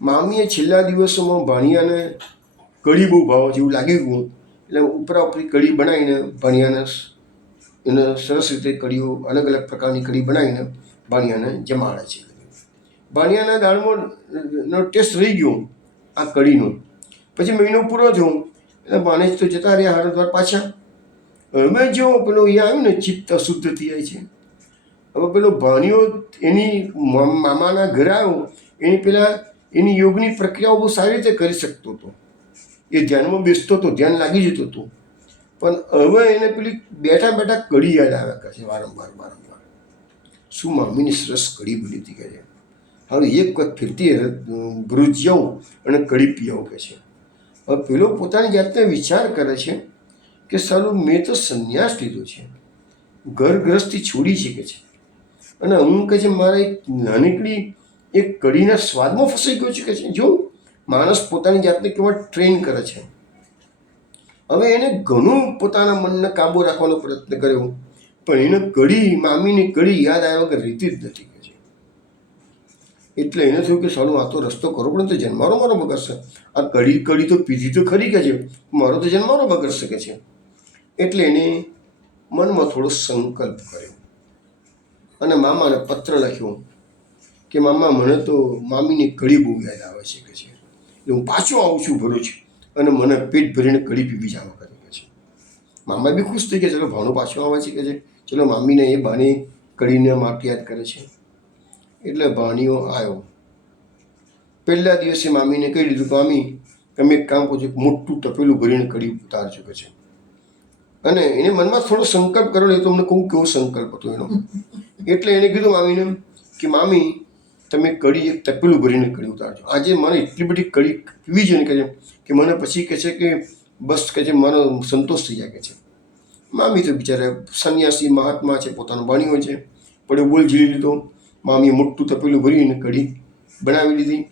મામીએ છેલ્લા દિવસોમાં ભાણિયાને કઢી બહુ ભાવ જેવું લાગી ગયું, એટલે ઉપરી કઢી બનાવીને ભાણિયાને એને સરસ રીતે કઢીઓ અલગ અલગ પ્રકારની કઢી બનાવીને ભાણિયાને જમાડે છે. ભાણિયાના દાળમાં ટેસ્ટ રહી ગયો આ કઢીનો. પછી મહિનો પૂરો થયો એટલે ભાણેજ તો જતા રહ્યા હરિદ્વાર પાછા. હવે જો પેલો અહીંયા આવ્યું ને ચિત્ત અશુદ્ધ થઈ જાય છે. હવે પેલો ભાણિયો એની મામાના ઘરે આવ્યો, એની યોગની પ્રક્રિયાઓ બહુ સારી રીતે કરી શકતો હતો. એ ધ્યાનમાં બેસતો હતો, ધ્યાન લાગી જતું હતું. પણ હવે એને પેલી બેઠા કઢી યાદ આવ્યા કરે છે વારંવાર. શું મામીની સરસ કઢી બની હતી કહે છે. હવે એક વખત ફીરતી ભરૂચ જાઉં અને કઢી પી આવું કહે છે. હવે પેલો પોતાની જાતને વિચાર કરે છે કે સાલું મેં તો સંન્યાસ લીધો છે, ઘર ગૃહસ્થી છોડી છે કે છે, અને હું કહે છે મારા એક નાનકડી એક કઢીના સ્વાદમાં ફસાઈ ગયો છે કે છે. જો માણસ પોતાની જાતને કેવા ટ્રેન કરે છે. હવે એને ઘણું પોતાના મનને કાબુ રાખવાનો પ્રયત્ન કર્યો, પણ એને મામીની કઢી યાદ આવ્યા વગર રીતી જ નથી કે છે. એટલે એને થયું કે સાલું આ તો રસ્તો કરવો પડે, તો જન્મારો મારો બગડશે. આ કઢી તો પીધી તો ખરી કે છે, મારો તો જન્મારો બગડશે કે છે. એટલે એને મનમાં થોડો સંકલ્પ કર્યો અને મામાને પત્ર લખ્યો કે મામા મને તો મામીની કઢી બહુ યાદ આવે છે કે છે, એટલે હું પાછો આવું છું ભરૂચ અને મને પેટ ભરીને કઢી પીવી જવા કરે કે છે. મામા બી ખુશ થઈ ગયા, ચલો ભાણો પાછો આવે છે કે છે, ચલો મામીને એ બાને કઢીને માટે યાદ કરે છે. એટલે ભાણિયો આવ્યો. પહેલા દિવસે મામીને કહી દીધું કે મામી તમે એક કામ કરજો, મોટું તપેલું ભરીને કઢી ઉતારજો કે છે. અને એને મનમાં થોડો સંકલ્પ કરેલો, એ તો અમને કહું કેવો સંકલ્પ હતો એનો. એટલે એને કીધું મામીને કે મામી તમે કઢી એક તપેલું ભરીને કઢી ઉતારજો. આજે મને એટલી બધી કઢી પીવી છે ને કહે છે કે મને પછી કહે છે કે બસ કહે છે મારો સંતોષ થઈ જાય કે છે. મામી તો બિચારા સંન્યાસી મહાત્મા છે, પોતાનો ભાણિયો છે, પડ્યો બોલ ઝીલી લીધો. મામીએ મોટું તપેલું ભરીને કઢી બનાવી લીધી.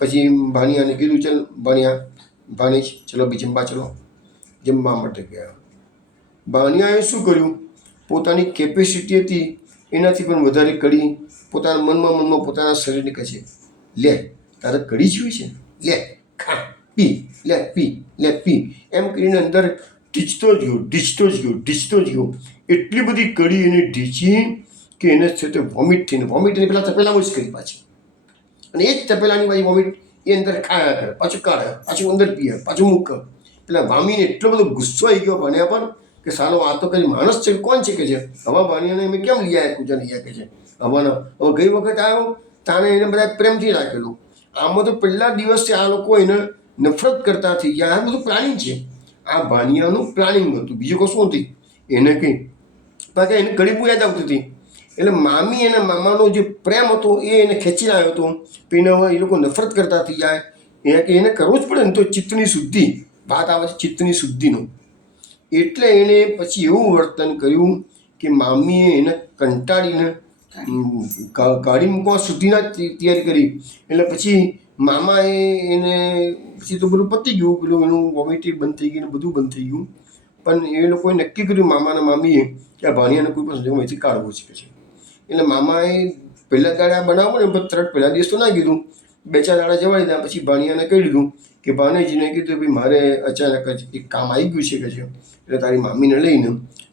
પછી ભાણિયાને કીધું ચાલ ભાણેજ ચલો બી જમવા ચલો. જમવા માટે ગયા. ભાણિયાએ શું કર્યું, પોતાની કેપેસિટી હતી એનાથી પણ વધારે કઢી પોતાના મનમાં પોતાના શરીરને કહે છે લે તારે કઢી જોઈ છે, લે ખા પી, લે પી એમ કરીને અંદર ઢીચતો જ ગયો. એટલી બધી કઢી એને ઢીચી કે એને છે વોમિટ થઈને પહેલાં તપેલામાં જ કરી પાછી. અને એ જ તપેલાની બાજુ વોમિટ એ અંદર ખાયા કરે, પાછું કાઢે, પાછું અંદર પીએ, પાછું મૂકે. પેલા મામીને એટલો બધો ગુસ્સો આવી ગયો ભાણિયા પર કે સાલો આ તો કઈ માણસ છે, કોણ છે કે છે. હવે ભાણિયાને એમ કેમ લઈ આવ્યા કૂજા લઈ કે છે. હવે ગઈ વખત આવ્યો તાણે એને બધા પ્રેમથી રાખેલું. આમાં તો પહેલા દિવસથી આ લોકો એને નફરત કરતા થઈ ગયા. આ બધું પ્લાનિંગ છે, આ ભાણિયાનું પ્લાનિંગ હતું, બીજું કશું નથી. એને કંઈ બાકી એને કઢી બહુ યાદ આવતી હતી. એટલે મામી અને મામાનો જે પ્રેમ હતો એ એને ખેંચી લાવ્યો હતો. એને હવે એ લોકો નફરત કરતા થઈ જાય એને કરવું જ પડે ને. તો ચિત્તની શુદ્ધિ વાત આવે છે, ચિત્તની શુદ્ધિનું. એટલે એને પછી એવું વર્તન કર્યું કે મામીએ એને કંટાળીને કાઢી મૂકવા સુધીના તૈયારી કરી. એટલે પછી મામાએ એને પછી તો બધું પતી ગયું, પેલું એનું વોમિટિંગ બંધ થઈ ગયું, બધું બંધ થઈ ગયું. પણ એ લોકોએ નક્કી કર્યું મામાના મામીએ કે આ ભાણિયાને કોઈ પણ સંજોગોમાંથી કાઢવો છે. એટલે મામાએ પહેલાં દાડે આ બનાવો ને તરત પહેલા દિવસ તો ના કીધું. 2-4 દાડા જવા દીધા. પછી ભાણિયાને કહી દીધું કે ભાણેજીને કીધું ભાઈ મારે અચાનક જ એક કામ આવી ગયું છે કે છે, એટલે તારી મામીને લઈને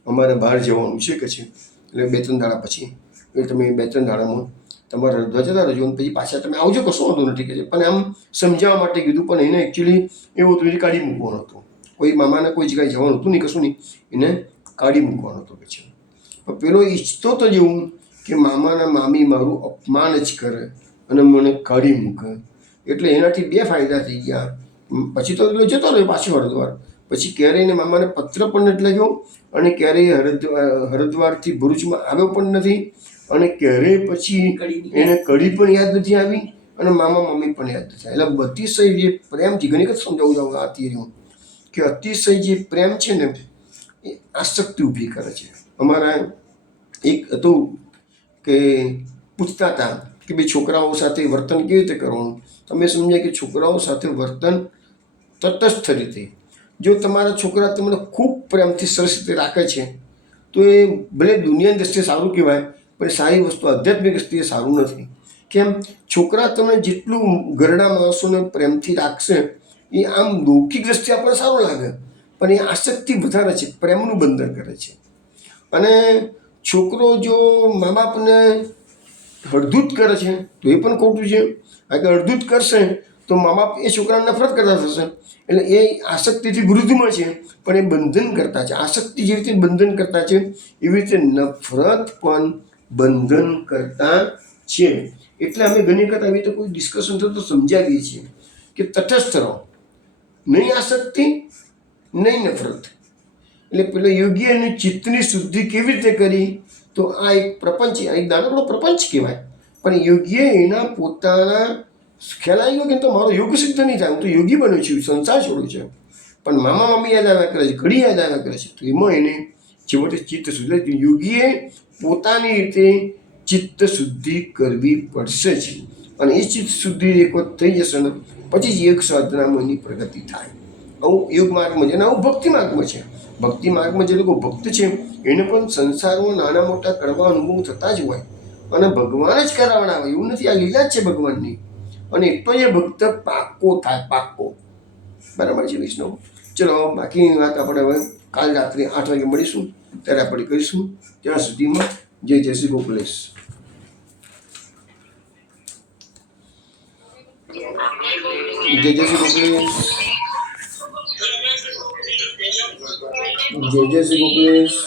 અમારે બહાર જવાનું છે કે છે, એટલે 2-3 દાડા પછી એટલે તમે 2-3 દાડામાં તમારા હરિદ્વાર જતા રહેજો અને પછી પાછા તમે આવજો, કશો વાંધો નથી કે છે. પણ આમ સમજાવવા માટે કીધું, પણ એને એકચ્યુઅલી એવું હતું, એને કાઢી મૂકવાનો હતો. કોઈ મામાને કોઈ જગ્યાએ જવાનું હતું નહીં, કશું નહીં, એને કાઢી મૂકવાનો હતો કે છે. પણ પેલો ઈચ્છતો તો જ એવું કે મામાના મામી મારું અપમાન જ કરે અને મને કાઢી મૂકે. એટલે એનાથી 2 ફાયદા થઈ ગયા. પછી તો એટલે જતો રહ્યો પાછો હરિદ્વાર. પછી ક્યારેય એને મામાને પત્ર પણ નથી લખ્યો અને ક્યારેય હરિદ્વારથી ભરૂચમાં આવ્યો પણ નથી અને ક્યારેય પછી એને કઢી પણ યાદ નથી આવી અને મામા મમ્મી પણ યાદ નથી. એટલે અતિશય જે પ્રેમથી ઘણી વખત સમજાવું જાઉં આ થિયરી કે અતિશય જે પ્રેમ છે ને એ આસક્તિ ઊભી કરે છે. અમારા એક હતું કે પૂછતા હતા કે ભાઈ છોકરાઓ સાથે વર્તન કેવી રીતે કરવાનું. તમે સમજ્યા કે છોકરાઓ સાથે વર્તન તટસ્થ રીતે, જો તમારા છોકરા તમને ખૂબ પ્રેમથી સરસ રીતે રાખે છે તો એ ભલે દુનિયાની દ્રષ્ટિએ સારું કહેવાય પણ સારી વસ્તુ આધ્યાત્મિક દ્રષ્ટિએ સારું નથી. કેમ? છોકરા તમે જેટલું ઘરડા માણસોને પ્રેમથી રાખશે એ આમ લૌકિક દ્રષ્ટિએ આપણને સારું લાગે પણ એ આસક્તિ વધારે છે, પ્રેમનું બંધન કરે છે. અને છોકરો જો મા બાપને હળધૂત કરે છે તો એ પણ ખોટું છે. કારણ કે હળધૂત કરશે તો મા બાપ એ છોકરાને નફરત કરતા થશે. એટલે એ આસક્તિથી વિરુદ્ધમાં છે પણ એ બંધન કરતા છે. આસક્તિ જે રીતે બંધન કરતા છે એવી રીતે નફરત પણ બંધન કરતા છે. એટલે અમે ઘણી વખત આવી રીતે કોઈ ડિસ્કશન થતું તો સમજાવીએ છીએ કે તટસ્થ રહો, નહીં આસક્તિ નહીં નફરત. એટલે પેલો યોગી અને ચિત્તની શુદ્ધિ કેવી રીતે કરી તો આ એક પ્રપંચ, એક નાનકડો પ્રપંચ કહેવાય. પણ યોગીએ એના પોતાના ખ્યાલ આવી ગયો કે તો મારો યોગ સિદ્ધ નહીં થાય, હું તો યોગી બન્યો છું, સંસાર છોડ્યો છે, પણ મામા મામી યાદ આવ્યા કરે છે, ઘડી યાદ આવ્યા કરે છે. તો એમાં એને છેવટે ચિત્ત શુદ્ધિ, યોગીએ પોતાની રીતે ચિત્ત શુદ્ધિ કરવી પડશે જ. અને એ ચિત્ત શુદ્ધિ એક વખત થઈ જશે ને પછી જ યોગ સાધનામાં એની પ્રગતિ થાય. આવું યોગ માર્ગમાં છે અને આવું ભક્તિ માર્ગમાં છે. ભક્તિ માર્ગમાં જે લોકો ભક્ત છે એને પણ સંસારમાં નાના મોટા કડવા અનુભવ થતા જ હોય અને ભગવાન જ કરાવવાના હોય એવું નથી. આ લીલા જ છે ભગવાનની. અને એટલો જ ભક્ત પાક્કો થાય, પાક્કો. બરાબર છે વિષ્ણુ? ચલો બાકીની વાત આપણે હવે કાલ રાત્રે 8 વાગે મળીશું ત્યારે આપણે કરીશું. ત્યાં સુધીમાં જય જય શ્રી ગોકુલેશ. જય જય શ્રી ગોકુલેશ. જય જય શ્રી ગોકુલેશ.